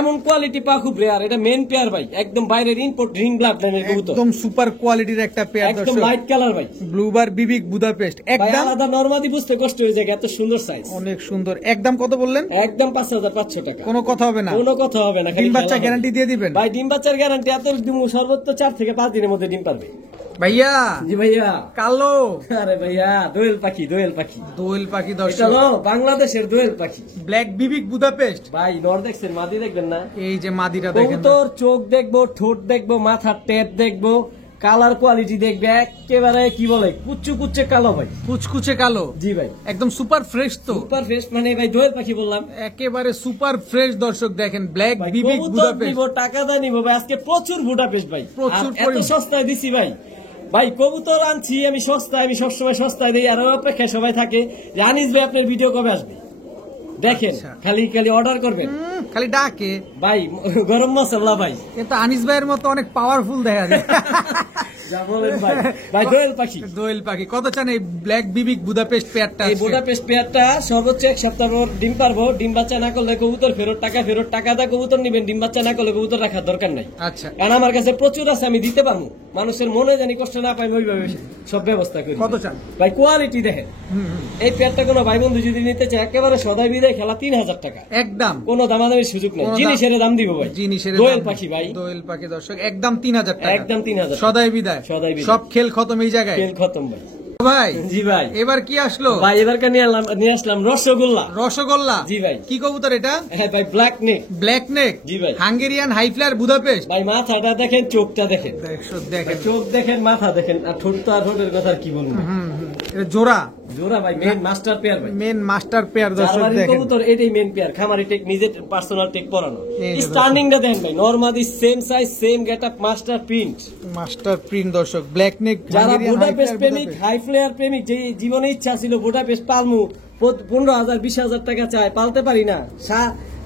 এমন কোয়ালিটি পা খুব রেয়ার, এটা মেন পেয়ার ভাই, একদম বাইরের ইনপোর্ট রিং ব্লাড লাইনের কবুতর, একদম সুপার কোয়ালিটির একটা পেয়ার একদম দর্শক, লাইট কালার ভাই। ব্লু বার বিবিক বুদাপেস্ট ভাই একদম আলাদা নরমাদি বুঝতে কষ্ট হয়ে যায়, এত সুন্দর সাইজ। অনেক সুন্দর। একদম কত বললেন? একদম 5,500 টাকা। কোনো কথা হবে না, কোনো কথা হবে না, খালি ডিম বাচ্চা খেলা হবে। গ্যারান্টি দিয়ে দিবেন? ভাই ডিম বাচ্চার গ্যারান্টি এত দিব, সর্বোচ্চ 4 থেকে 5 দিনের মধ্যে ডিম পারবে। ভাইয়া জি ভাইয়া। কালো আরে ভাইয়া দোয়েল পাখি, দোয়েল পাখি। দোয়েল পাখি এটা দর্শক, হলো বাংলাদেশের দোয়েল পাখি। ব্ল্যাক বিবিক বুদাপেস্ট। ভাই নর দেখছেন, মাদি দেখবেন না? এই যে মাদিটা দেখেন, কবুতর চোখ দেখবো, ঠোঁট দেখবো, মাথার টেপ দেখবো, কালার কোয়ালিটি দেখবে, একেবারে কি বলে কুচ্চু কুচ্চে কালো ভাই, কুচকুচে কালো, জি ভাই। একদম সুপার ফ্রেশ তো, সুপার ফ্রেশ মানে ভাই দোয়েল পাখি বললাম। একেবারে সুপার ফ্রেশ দর্শক দেখেন, ব্ল্যাক ভাই বিবিক কবুতর বুদাপেস্ট। নিবো, টাকা দা নিবো ভাই, আজকে প্রচুর বুদাপেস্ট ভাই, প্রচুর আর এত পরিমাণ। সস্তায় দিছি ভাই। ভাই কবুতর আনছি আমি সস্তায়, আমি সবসময় সস্তায় দিই, আর ওই অপেক্ষায় সবাই থাকে যে আনিস ভাই আপনার ভিডিও কবে আসবে। দেখেন আচ্ছা। খালি খালি অর্ডার করবেন খালি ডাকে, ভাই, গরম মশলা ভাই, কিন্তু আনিস ভাইয়ের মতো অনেক পাওয়ারফুল দেখা যায়। যা বলেন ভাই। ভাই দোয়েল পাখি, দোয়েল পাখি কত চান এই ব্ল্যাক বিবিক বুদাপেস্ট পেয়ারটা? এই বুদাপেস্ট পেয়ারটা সর্বোচ্চ 1 সপ্তাহ পর ডিম পারবো। ডিম বাচ্চা না করলে কবুতর ফেরত, টাকা দা কবুতর নিবেন। ডিম বাচ্চা না করলে কবুতর রাখার দরকার নাই, আচ্ছা, কারণ আমার কাছে প্রচুর আছে, আমি দিতে পারবো। মানুষের মনে জানি কষ্ট না পাই, ওইভাবে সব ব্যবস্থা করি। কত চান? ভাই কোয়ালিটি দেখেন, এই পেয়ারটা কোনো ভাই বন্ধু যদি নিতে চায় একেবারে সদাই বিদায় খেলা 3,000 টাকা, একদম কোনো দামাদামির সুযোগ নেই। কোনো জিনিসের দাম দিব ভাই, জিনিসের দোয়েল দাম। পাখি ভাই, দোয়েল পাখি দর্শক একদম 3,000 টাকা, একদম 3,000 সদাই বিদায়, সদাই বিদায়। সব খেল খতম এই জায়গায়। খেল খতম ভাই। ভাই জি ভাই। এবার কি আসলো? ভাই এবারকে নিয়ে আসলাম রসগোল্লা। রসগোল্লা, জি ভাই। কি কবুতর এটা? হ্যাঁ ভাই, ব্ল্যাক নেক। ব্ল্যাক নেক, জি ভাই। Hungarian high flyer Budapest. ভাই মাথাটা দেখেন, চোখটা দেখেন, দেখেন চোখ দেখেন, মাথা দেখেন, আর ঠোঁটটা, ঠোঁটের কথা আর কি বলবো। এটা জোড়া, জোড়া ভাই মেন মাস্টার পেয়ার ভাই। মেন মাস্টার পেয়ার দর্শক জার্মানির দেখেন। কবুতর এটাই মেন পেয়ার, খামারি টেক নিজের পার্সোনাল টেক পরানো। এই যে স্টার্নিংটা দেখেন ভাই, normally same size same getup master print. Master print দর্শক, ব্ল্যাক নেক, যারা বুদাপেস্ট প্রেমিক, হাই ফ্লেয়ার প্রেমিক, যে জীবনে ইচ্ছা ছিল বুদাপেস্ট পালমু, 15,000 20,000 টাকা চায়, পালতে পারি না,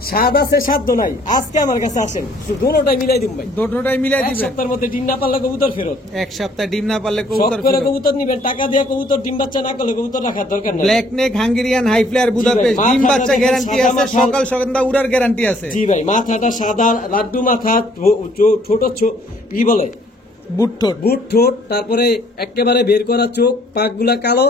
স্বাদ আছে সাধ্য নাই, আজকে আমার কাছে আসেন, দুটোটাই মিলাই দিন ভাই। দুটোটাই মিলাই এক দিবেন। সপ্তাহের মধ্যে ডিম না পারলে কবুতর ফেরত। এক সপ্তাহ ডিম না পারলে সব কবুতর করে ফেরত। কবুতর নিবেন, টাকা দিয়ে কবুতর ডিম বাচ্চা না করলে কবুতর রাখার দরকার নাই। Black neck, Hungarian, high flyer, Budapest, ভাই, ডিম মাথাটা বাচ্চা দেখেন গ্যারান্টি সাদা আছে, মাথার- সকাল সন্ধ্যা উড়ার গ্যারান্টি আছে। জি ভাই, মাথাটা সাদা লাড্ডু মাথা, ছোট কি বলে বুট ঠোঁট। বুট ঠোঁট, তারপরে একেবারে বের করা চোখ, পাকগুলা কালো,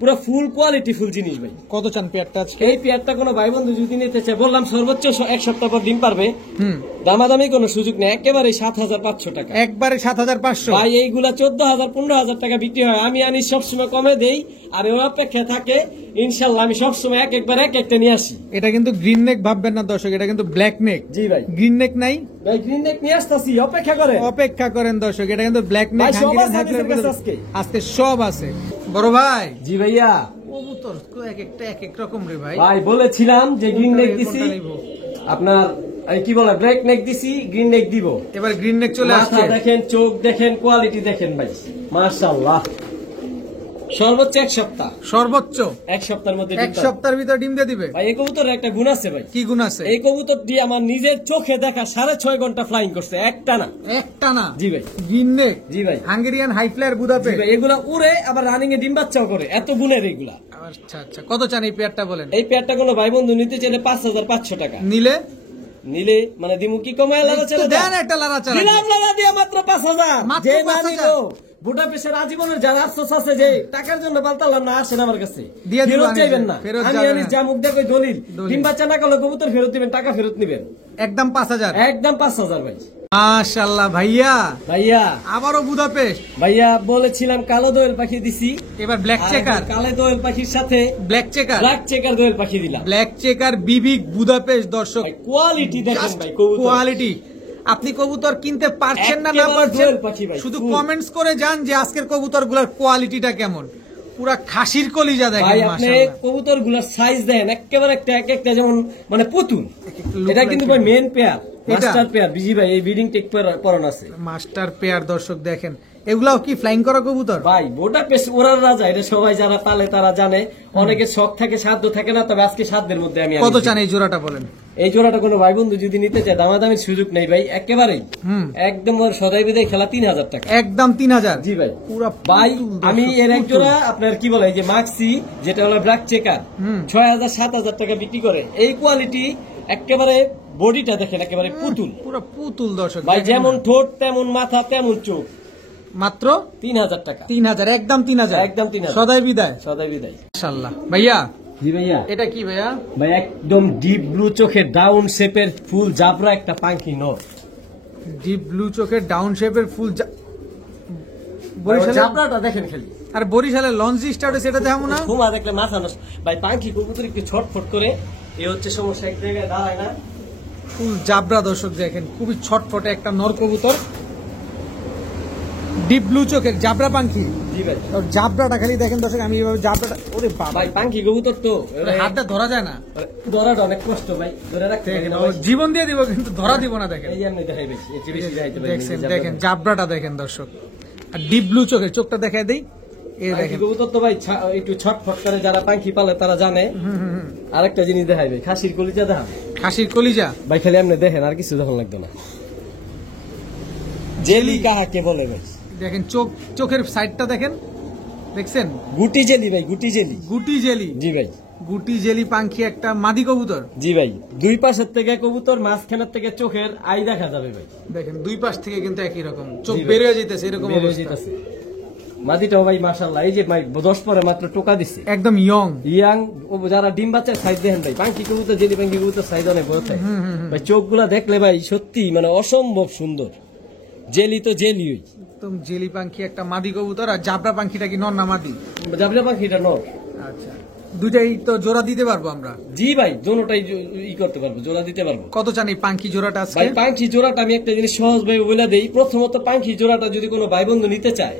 পুরো ফুল কোয়ালিটি ফুল জিনিস ভাই। কত চান পেয়ারটা আজকে? এই পেয়ারটা কোনো ভাই বন্ধু যদি নিতে চায়, বললাম সর্বোচ্চ 1 সপ্তাহ পর ডিম পারবে, হুম, দামাদামি কোনো সুযোগ নেই, একেবারে 7,500 টাকা একবারে 7,500। ভাই। এইগুলা 14,000 15,000 টাকা বিক্রি হয়, আমি আনি সবসময় কমে দেই, আর ওই অপেক্ষা থাকে ইনশাল্লাহ আমি সবসময় একবার একটা নিয়ে আসি। এটা কিন্তু গ্রিন নেক ভাববেন না দর্শক, এটা কিন্তু ব্ল্যাক নেক। জি ভাই, গ্রিন নেক নাই, ভাই গ্রিন নেক নিয়ে আসতেছি, অপেক্ষা করে। অপেক্ষা করেন দর্শক, এটা কিন্তু ব্ল্যাক নেক, ভাই, সব হাঙ্গেরিয়ান, আছে হাই আমাদের ফ্লেয়ার, কাছে আজকে। আজকে সব আছে বড় ভাই। জি ভাইয়া, কবুতর তো এক একটা এক এক রকম রে ভাই। ভাই বলেছিলাম যে গ্রিন নেক কোনটা দিছি, নিবো? আপনার এই কি বলে ব্ল্যাক নেক দিছি, গ্রিন নেক দিব। এবার গ্রিন নেক চলে মাথা আসছে। দেখেন, চোখ দেখেন, কোয়ালিটি দেখেন ভাই, মাশাআল্লাহ। সর্বোচ্চ 1 সপ্তাহ, সর্বোচ্চ 1 সপ্তাহের মধ্যে এক ডিম পারবে। সপ্তাহের ভিতর ডিম দিয়ে দিবে। ভাই এই কবুতরের একটা গুণ আছে ভাই, কি গুণ আছে? এই কবুতর দিয়ে আমার নিজের চোখে দেখা 6.5 ঘন্টা ফ্লাইং করছে, একটা না। একটা না। জি ভাই, গ্রিন নেক, জি ভাই, হাঙ্গেরিয়ান, হাই ফ্লেয়ার, জি বুদাপেস্ট। ভাই, এগুলা উড়ে আবার রানিং এ ডিম বাচ্চাও করে, এত গুণের এগুলা। আচ্ছা আচ্ছা, কত চান এই পেয়ারটা বলেন? এই পেয়ারটা কোনো ভাই বন্ধু নিতে চাইলে 5,500 টাকা নিলে নিলে, মানে দিমু কি কমায় লাগা একটু চলে দেন একটা লড়াচড়া। দিলাম লাগা দিয়ে মাত্র 5,000। মাত্র যে 5,000 মানিলো বুদাপেস্টের আজীবনের যারা আফসোস আছে যে টাকার জন্য পাল্টালাম না, আসেন আমার কাছে, দিয়ে দিব, ফেরত চাইবেন না। ফেরত আমি যাবে আনি না। যা মুখ দেখো দলিল, দলিল। ডিম বাচ্চা না করলে কবুতর ফেরত দিবেন, টাকা ফেরত নিবেন, একদম 5,000। একদম 5,000 ভাই। মাশাআল্লাহ ভাইয়া, ভাইয়া, আবারও বুদাপেস্ট। ভাইয়া বলেছিলাম কালো দোয়েল পাখি দিছি, এবার ব্ল্যাক চেকার, কালো দোয়েল পাখির সাথে ব্ল্যাক চেকার, ব্ল্যাক চেকার দোয়েল পাখি দিলাম। ব্ল্যাক চেকার, বিবিক, বুদাপেস্ট দর্শক, কোয়ালিটি দেখেন ভাই, কবুতর কোয়ালিটি। আপনি কবুতর কিনতে পারছেন না, না একেবারে পারছেন, দোয়েল পাখি ভাই, শুধু ফুল। কমেন্টস করে যান যে আজকের কবুতর গুলার কোয়ালিটিটা কেমন। পুরা খাসির কলিজা দেখেন ভাই, আপনি মাশাআল্লাহ। কবুতর গুলার সাইজ দেন একেবারে একটা এক একটা যেমন মানে পুতুল। look এটা কিন্তু like ভাই মেন পেয়ার, এটা? মাস্টার পেয়ার, বিজি ভাই এই ব্রিডিং টেক পরান আছে। মাস্টার পেয়ার দর্শক দেখেন, এগুলাও কি ফ্লাইং করা কবুতর? ভাই বোটা পেশ ওরার রাজা, এটা সবাই যারা পালে তারা জানে। অনেকে শখ থাকে, সাধ্য থাকে না, তবে আজকে সাধ্যের মধ্যে আমি কত আনিছি। চান এই জোড়াটা বলেন? এই জোড়াটা কোনো ভাই বন্ধু যদি নিতে চায়, দামাদামির সুযোগ নেই ভাই, একেবারেই একদম ওর সদাই বিদায় খেলা 3,000 টাকা। একদম 3,000। জি ভাই, পুরা ভাই পুতুল আমি দর্শক, এর এক পুতুল। জোড়া আপনার কি বলে এই যে মাক্সি, যেটা হলো ব্ল্যাক চেকার, 6,000 7,000 টাকা বিক্রি করে। এই কোয়ালিটি একেবারে, বডিটা দেখেন একেবারে পুতুল পুরা পুতুল দর্শক ভাই, দেখেন যেমন না? ঠোঁট তেমন মাথা তেমন চোখ। মাত্র 3,000 টাকা, 3,000, একদম 3,000, একদম 3,000। সদাই বিদায়। সদাই বিদায়। মাশাআল্লাহ ভাইয়া। জি ভাইয়া, এটা কি ভাইয়া? ভাই একদম ডিপ ব্লু চোখের ডাউন শেপের ফুল জাবরা একটা পাখি নর। ডিপ ব্লু চোখের ডাউন শেপের ফুল বরিশালের জাবরাটা দেখেন খালি, আর বরিশালের লঞ্চি স্টার্টে সেটা দেখাবো না? ঘুমা দেখলে মাথা নষ্ট। ভাই পাখি কবুতর একটু ছটফট করে, এ হচ্ছে সমস্যা, এক জায়গায় দাঁড়ায় না। ফুল জাবরা দর্শক দেখেন, খুবই ছটফটে একটা নর কবুতর, ডিপ ব্লু চোখের জাবরা পাখি। জি ভাই, আর জাবরাটা খালি দেখেন দর্শক, আমি এইভাবে জাবরাটা, ওরে বাবা, ভাই পাখি কবুতর তো ওরে হাতটা ধরা যায় না। ধরাটা অনেক কষ্ট ভাই, ধরে রাখতে দেখেন, হয় ও না। জীবন দিয়ে দিব কিন্তু ধরা দিব না। দেখেন এই যে আমি দেখাই বেশি, এর চেয়ে বেশি দেখাইতে পারি না। দেখছেন, দেখেন জাবরাটা দেখেন দর্শক, আর ডিপ ব্লু চোখের চোখটা দেখায় দেই, এই পাখি দেখেন। কবুতর তো ভাই একটু ছটফট করে, যারা পাখি পালে তারা জানে। আরেকটা জিনিস দেখাই ভাই, খাসির কলিজা দেখা খাসির কলিজা ভাই, খালি আপনি দেখেন, আর কিছু দেখুন লাগতো না। জেলি কাহাকে বলে ভাই, দেখেন, চোখের সাইডটা দেখেন, দেখছেন? গুটি জেলি ভাই, গুটি জেলি। গুটি জেলি। জি ভাই, গুটি জেলি পাখি একটা মাদি কবুতর। জি ভাই, দুই পাশের থেকে কবুতর, মাঝখানের থেকে চোখের আই দেখা যাবে ভাই। দেখেন দুই পাশ থেকে কিন্তু একই রকম চোখ জি ভাই। বের হয়ে যেতেছে, এরকম বের হয়ে অবস্থা। যেতেছে। মাদিটাও ভাই মাশাআল্লাহ, এই যে ভাই 10 পরে মাত্র টোকা দিছে, একদম ইয়ং। ইয়াং। যারা ডিম বাচ্চার সাইজ দেখেন ভাই, পাখি কবুতর, জেলি পাখি কবুতর সাইজ অনেক বড় থাকে ভাই। চোখগুলা দেখলে ভাই সত্যি মানে অসম্ভব সুন্দর। জেলি তো জেলি, একদম জেলি পাখি একটা মাদি কবুতর। আর জাবরা পাখিটা কি নর না মাদি? জাবলা পাখিটা নর। আচ্ছা, দুইটাই তো জোড়া দিতে পারবো আমরা? জি ভাই, দোনোটাই ই করতে পারবো, জোড়া দিতে পারবো। কত চান এই পাখি জোড়াটা আজকে? ভাই পাখি জোড়াটা আমি একটা জিনিস সহজ ভাবে বলে দেই। প্রথমত পাখি জোড়াটা যদি কোনো ভাই বন্ধু নিতে চায়,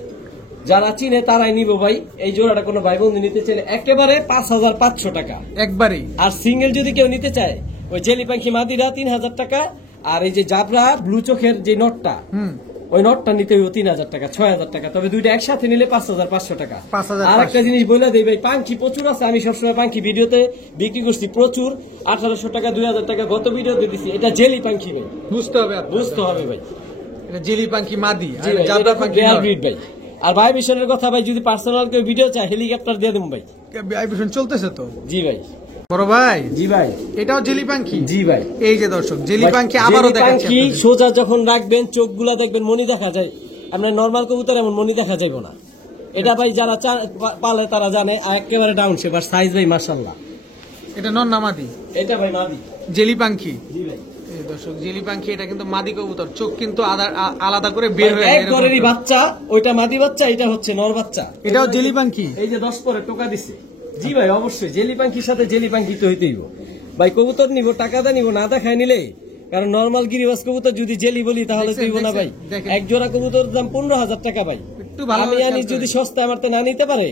যারা চিনে তারাই নিব ভাই। এই জোড়াটা কোনো ভাই বন্ধু নিতে চাইলে একেবারে 5500 টাকা একবারেই। আর সিঙ্গেল যদি কেউ নিতে চায় ওই জেলি পাখি মাদিরা 3000 টাকা, আর এই যে জাবরা ব্লু চোখের যে নটটা ওই নটটা নিতে হইব 3000 টাকা, 6000 টাকা। তবে দুইটা একসাথে নিলে 5500 টাকা। 5500। আর একটা জিনিস বলে দেই ভাই, পাঙ্খি প্রচুর আছে। আমি সবসময় পাঙ্খি ভিডিওতে বিক্রি করছি প্রচুর, 1800 টাকা 2000 টাকা গত ভিডিওতে দিছি। এটা জেলি পাঙ্খি ভাই, বুঝতে হবে বুঝতে হবে ভাই। এটা জেলি পাখি মাদি জি আর ভাই, জাবরা এটা খুব পাখি rare নর। breed ভাই। আর ভাই মিশনের কথা ভাই, যদি পার্সোনাল কেউ ভিডিও চায় হেলিকপ্টার দিয়ে দেবো ভাই। ভাইব্রেশন চলতেছে তো জি ভাই। বড় ভাই। জি ভাই। এটাও জেলি পাখি। জি ভাই। এই যে দর্শক জেলি পাখি আবারও জেলি দেখাচ্ছি পাখি আপনাদের। সোজা যখন রাখবেন চোখগুলা দেখবেন মনি দেখা যায়। আপনার নরমাল কবুতর এমন মনি দেখা যাইব না। এটা ভাই যারা পালে তারা জানে। আর একেবারে ডাউন শেপ আর সাইজ ভাই মাশাআল্লাহ। এটা নর না মাদি? এটা ভাই মাদি জেলি পাখি। জি ভাই। এই দর্শক জেলি পাখি, এটা কিন্তু মাদি কবুতর, চোখ কিন্তু আলাদা করে বের হয়ে এক ঘরেরই বাচ্চা, ওইটা মাদি বাচ্চা, এটা হচ্ছে নর বাচ্চা। এটাও জেলি পাখি। এই যে 10 পরে টোকা দিছে। জি ভাই অবশ্যই জেলি পাখির সাথে জেলি পাখি তো হইতেইব ভাই। কবুতর নিব টাকা দা নিব, না দেখায় নিলে। কারণ নরমাল গিরিবাস কবুতর যদি জেলি বলি তাহলে দেখছেন, তুইব না ভাই। দেখেন। এক জোড়া কবুতর দাম 15000 টাকা ভাই। একটু ভালো আমি আনি যদি সস্তা আমার তো না নিতে পারে।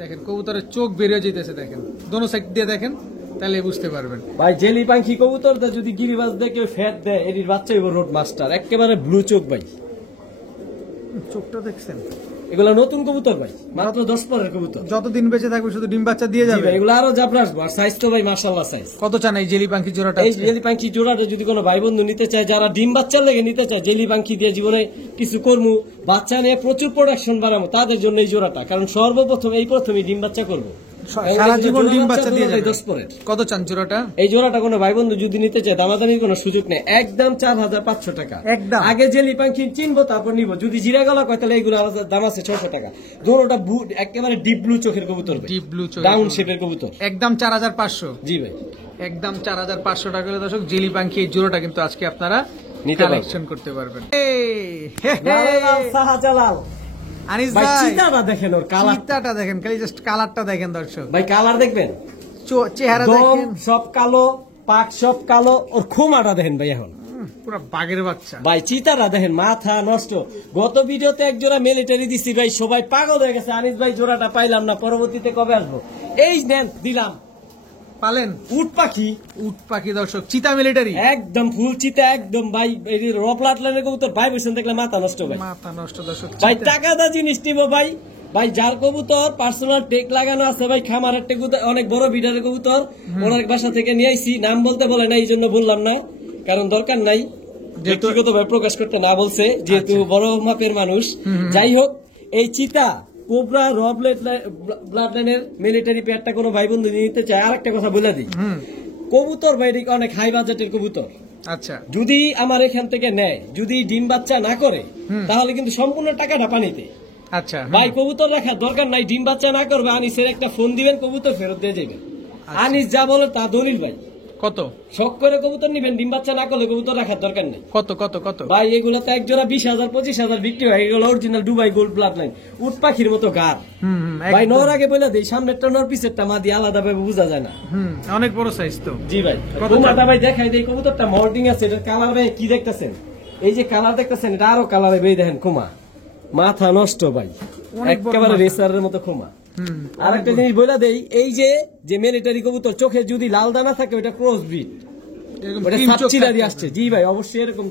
দেখেন কবুতরের চোখ বেরিয়ে যেতেছে, দেখেন দোনো সাইড দিয়ে দেখেন, তাহলে বুঝতে পারবেন। ভাই জেলি পাখি কবুতর দা যদি গিরিবাস দিয়ে কেউ ফ্যাট দেয়, এটির বাচ্চা হইব রোড মাস্টার, একেবারে ব্লু চোখ ভাই। চোখটা দেখছেন? এগুলা নতুন কবুতর ভাই, মাত্র 10 পরের কবুতর। যতদিন বেঁচে থাকবে শুধু ডিম বাচ্চা দিয়ে জি যাবে। ভাই, এগুলো আরো জাবরা আসবো। আর সাইজ তো ভাই মাশাআল্লাহ সাইজ। কত চান এই জেলি পাখি জোড়াটা? এই জেলি পাখি জোড়াটা যদি কোনো ভাই বন্ধু নিতে চায়, যারা ডিম বাচ্চার লেগে নিতে চায়, জেলি পাখি দিয়ে জীবনে কিছু করবো, বাচ্চা নিয়ে প্রচুর প্রোডাকশন বাড়াবো, তাদের জন্য এই জোড়াটা। কারণ সর্বপ্রথম প্রথমে ডিম বাচ্চা করবো। সারা জীবন ডিম বাচ্চা দিয়ে যাবে। 10 পরের। কত চান জোড়াটা? এই জোড়াটা কোনো ভাই বন্ধু যদি নিতে চায়, দামাদামির কোনো সুযোগ নেই, একদম 4500 টাকা। একদম। আগে জেলি পাখি চিনবো তারপর নিবো। যদি জিরা গলা কয় তাহলে এইগুলো দাম আছে 600 টাকা। দুটোটা একেবারে ডিপ ব্লু চোখের কবুতর, ডিপ ব্লু চোখ, ডাউন শেপের কবুতর। একদম 4500। জি ভাই, একদম 4500 টাকা হলে দর্শক জেলি পাখি এই জোড়াটা কিন্তু আজকে আপনারা নিতে পারবেন। কালেকশন করতে পারবেন। শাহজালাল আনিস ভাই, ভাই চিতাটা দেখেন, ওর কালার চিতাটা দেখেন, খালি জাস্ট কালারটা দেখেন দর্শক, ভাই, কালার দেখবেন, চেহারা দম দেখেন, সব কালো, পাক সব কালো, ওর খুমাটা দেখেন ভাই। এখন পুরো বাঘের বাচ্চা ভাই চিতারা দেখেন, মাথা নষ্ট। গত ভিডিওতে এক জোড়া মিলিটারি দিছি ভাই, সবাই পাগল হয়ে গেছে। আনিস ভাই জোড়াটা পাইলাম না, পরবর্তীতে কবে আসবো? এই নেন দিলাম। পালেন উট পাখি, উট পাখি দর্শক, চিতা মিলিটারি, একদম ফুল চিতা, একদম ভাই। এই রপলাট লাইনের কবুতর ভাই বসে দেখলে মাথা নষ্ট ভাই। মাথা নষ্ট দর্শক। ভাই টাকা দা জিনিস নিবো ভাই। ভাই যার কবুতর পার্সোনাল টেক লাগানো আছে ভাই, খামারের কবুতর, অনেক বড় বিডারের কবুতর ওনার বাসা থেকে নিয়ে আইছি। নাম বলতে বলে না, এই জন্য বললাম না, কারণ দরকার নাই, ব্যক্তিগত ভাবে প্রকাশ করতে না বলছে, যেহেতু বড় মাপের মানুষ। যাই হোক, এই চিতা কোবরা র ব্লাড লাইনের মিলিটারি পেয়ারটা কোনো ভাই বন্ধু নিতে চায়। আর একটা কথা বলে দিই, কবুতর ভাই অনেক হাই বাজেটের কবুতর। আচ্ছা, যদি আমার এখান থেকে নেয়, যদি ডিম বাচ্চা না করে, তাহলে কিন্তু সম্পূর্ণ টাকাটা পানিতে। আচ্ছা ভাই কবুতর রাখার দরকার নাই, ডিম বাচ্চা না করবে, আনিসের একটা ফোন দিবেন, কবুতর ফেরত দিয়ে যাবেন। আনিস যা বলে তা দলিল ভাই। কত শখ করে কবুতর নিবেন, ডিম বাচ্চা না করলে কবুতর রাখার দরকার নেই। কত কত কত ভাই এগুলো তো এক জোড়া 20,000 25,000 বিক্রি হয়। এগুলো original Dubai gold blood line, উট পাখির মতো গার। ভাই নর আগে বলে দেই, সামনেরটা নর, পিছেরটা মাদি, আলাদা ভাবে বোঝা যায় না। অনেক বড় সাইজ তো। জি ভাই, কবুতরটা ভাই দেখাই দেই, কবুতরটা মল্টিং আছে। এটার কালার ভাই কি দেখতেছেন? এই যে কালার দেখতেছেন, এটা আরো কালার ভাই দেখেন, কুমা মাথা নষ্ট ভাই, একেবারে রেসারের মতো কুমা। আর একটা জিনিস বলে দেই, এই যে মিলিটারি কবুতর, চোখে যদি লাল দানা থাকে ওটা ক্রস ব্রিড, ওটা সাপচিলা দিয়ে আসছে। জি ভাই, অবশ্যই এরকম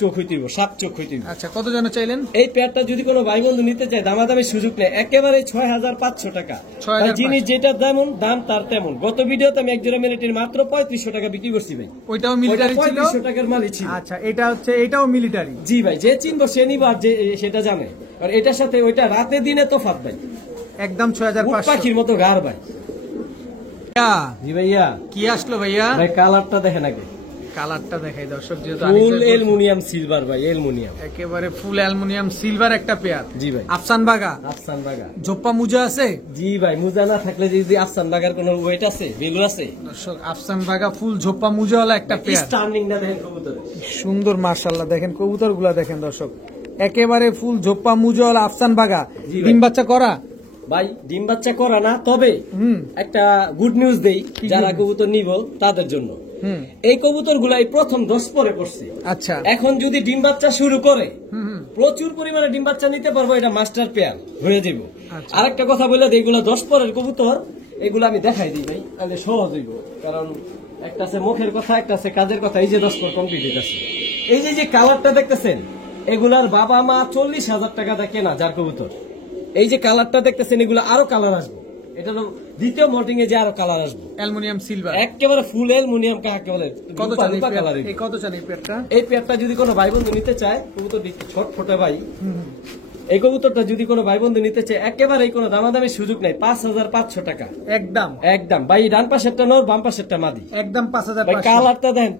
চোখ হইতে হইব, সাপ চোখ হইতে হইব। আচ্ছা, কত জন চাইলেন? এই পেয়ারটা যদি কোনো ভাই বন্ধু নিতে চায়, দামাদামি সুযোগ নেই, একেবারে 6500 টাকা। 6500 জিনিস যেটা যেমন দাম তার তেমন। গত ভিডিওতে আমি এক জোড়া মিলিটারি মাত্র 3500 টাকা বিক্রি করছি ভাই। ওইটাও মিলিটারি ছিল, 3500 টাকার মালই ছিল। আচ্ছা, এটা হচ্ছে, এটাও মিলিটারি। জি ভাই, যে চিনবো সে নিব, আর যে সেটা জানে। আর এটার সাথে ওইটা রাতে দিনে তফাৎ ভাই, একদম উট 6500। পাখির মতো গার ভাই। জি ভাইয়া, কি আসলো ভাইয়া? ভাই কালারটা দেখেন আগে, কালারটা দেখাই দর্শক, যেহেতু ফুল অ্যালুমিনিয়াম সিলভার ভাই, অ্যালুমিনিয়াম, একেবারে ফুল অ্যালুমিনিয়াম সিলভার একটা পেয়ার। জি ভাই, আফসান বাগা, আফসান বাগা। জোপ্পা মুজা আছে? জি ভাই, মুজা না থাকলে যদি আফসান বাগার কোনো ওয়েট আছে, ভ্যালু আছে? দর্শক আফসান বাগা ফুল ঝোপ্পা মুজাওয়ালা একটা পেয়ার, স্টার্নিং না দেখেন কবুতর, সুন্দর মাশাআল্লাহ। দেখেন কবুতর গুলা দেখেন দর্শক, একেবারে ফুল ঝোপ্পা মুজাওয়ালা আফসান বাগা। জি ভাই। ডিম বাচ্চা করা? ভাই ডিম বাচ্চা করা না, তবে একটা গুড নিউজ দেই যারা কবুতর নিব তাদের জন্য। এই কবুতর গুলাই প্রথম 10 পরে করছে। আচ্ছা, এখন যদি ডিম বাচ্চা শুরু করে, প্রচুর পরিমাণে ডিম বাচ্চা নিতে পারবো, এটা মাস্টার পেয়ার হয়ে যাব। আচ্ছা। আরেকটা কথা বলে দিই, এগুলো 10 পরের কবুতর, এগুলো আমি দেখাই দিই ভাই, তাহলে সহজ হইব। কারণ একটা আছে মুখের কথা, একটা আছে কাজের কথা। এই যে 10 পর কমপ্লিট আছে, এই যে কালারটা দেখতেছেন, এগুলার বাবা মা 40,000 টাকা দিয়ে কেনা যার কবুতর। এই যে কালারটা দেখতেছেন, এগুলো আরো কালার আসবে, এটা হলো দ্বিতীয় মোল্ডিং এ যে আরো কালার আসবে, অ্যালুমিনিয়াম সিলভার। একেবারে ফুল অ্যালুমিনিয়াম কাকে বলে, কত রূপা চান এই কালার। পেয়ার? এই কত চান এই পেয়ারটা? এই পেয়ারটা যদি কোনো ভাই বন্ধু নিতে চায়, কবুতর ছোট ফোটে ভাই, এই কবুতরটা যদি কোনো ভাই বন্ধু নিতে চায়, একেবারে কোনো দামাদামির সুযোগ নাই, 5,500 টাকা একদম একদম ভাই। ডান পাশেরটা নর, বাম পাশেরটা মাদি, একদম ভাই 5,500। কালারটা দেন,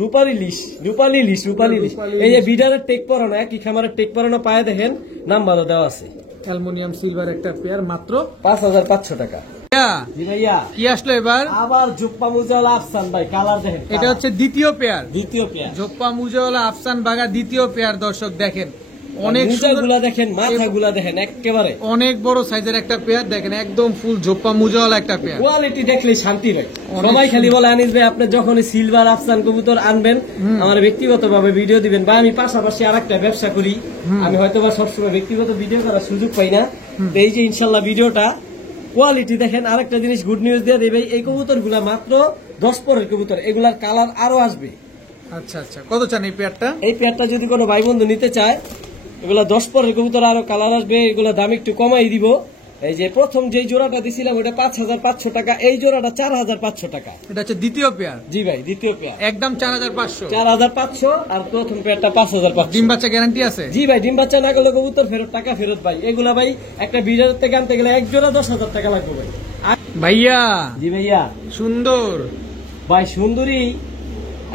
রূপালি লিশ, রূপালি লিশ, রূপালি লিশ। এই যে বিডারের টেক পরানো, একই খামারের টেক পরানো পায়ে দেখেন, নাম্বারও দেওয়া আছে। অ্যালুমিনিয়াম সিলভার একটা পেয়ার মাত্র 5,500 টাকা। ভাইয়া, জি ভাইয়া, কি আসলো এবার? আবার জুপ্পা মুজাওয়ালা আফসান ভাই, কালার দেখেন, এটা হচ্ছে দ্বিতীয় পেয়ার, দ্বিতীয় পেয়ার। জোপ্পা মুজাওয়ালা আফসান বাগা দ্বিতীয় পেয়ার। দর্শক দেখেন, অনেক সুন্দর, গুলা দেখেন, মাথাগুলা দেখেন, একেবারে অনেক বড় সাইজের একটা পেয়ার। দেখেন একদম ফুল জোপ্পা মুজাওয়ালা একটা পেয়ার। কোয়ালিটি দেখলে শান্তি ভাই। অনেক সবাই খালি সুন্দর। বলে, আনিস ভাই আপনি যখন সিলভার আফসান কবুতর আনবেন, আমার ব্যক্তিগত ভাবে ভিডিও দিবেন। বা আমি পাশাপাশি আরেকটা ব্যবসা করি, আমি হয়তো বা সবসময় ব্যক্তিগত ভিডিও করার সুযোগ পাই না। তো এই যে ইনশাল্লাহ ভিডিওটা, কোয়ালিটি দেখেন। আরেকটা জিনিস গুড নিউজ দিয়ে দেবে, এই কবুতর গুলা মাত্র 10 পরের কবুতর, এগুলার কালার আরো আসবে। আচ্ছা আচ্ছা, কত চান এই পেয়ারটা? এই পেয়ারটা যদি কোনো ভাই বন্ধু নিতে চায়, এগুলা 10 পরের কবুতর, আরো কালার আসবে, এগুলা দাম একটু কমাই দিব। এই যে প্রথম যে জোড়াটা দিছিলাম ওটা 5,500 টাকা, এই জোড়াটা 4,500 টাকা। এটা হচ্ছে দ্বিতীয় পেয়ার, জি ভাই, দ্বিতীয় পেয়ার একদম 4,500। 4,500, আর প্রথম পেয়ারটা 5,500। ডিম বাচ্চা গ্যারান্টি আছে? জি ভাই, ডিম বাচ্চা না করলে কবুতর ফেরত, টাকা ফেরত ভাই। এগুলা ভাই একটা বিড়ার থেকে আনতে গেলে এক জোড়া 10,000 টাকা লাগবে ভাই। ভাইয়া জি ভাইয়া, সুন্দর ভাই সুন্দরী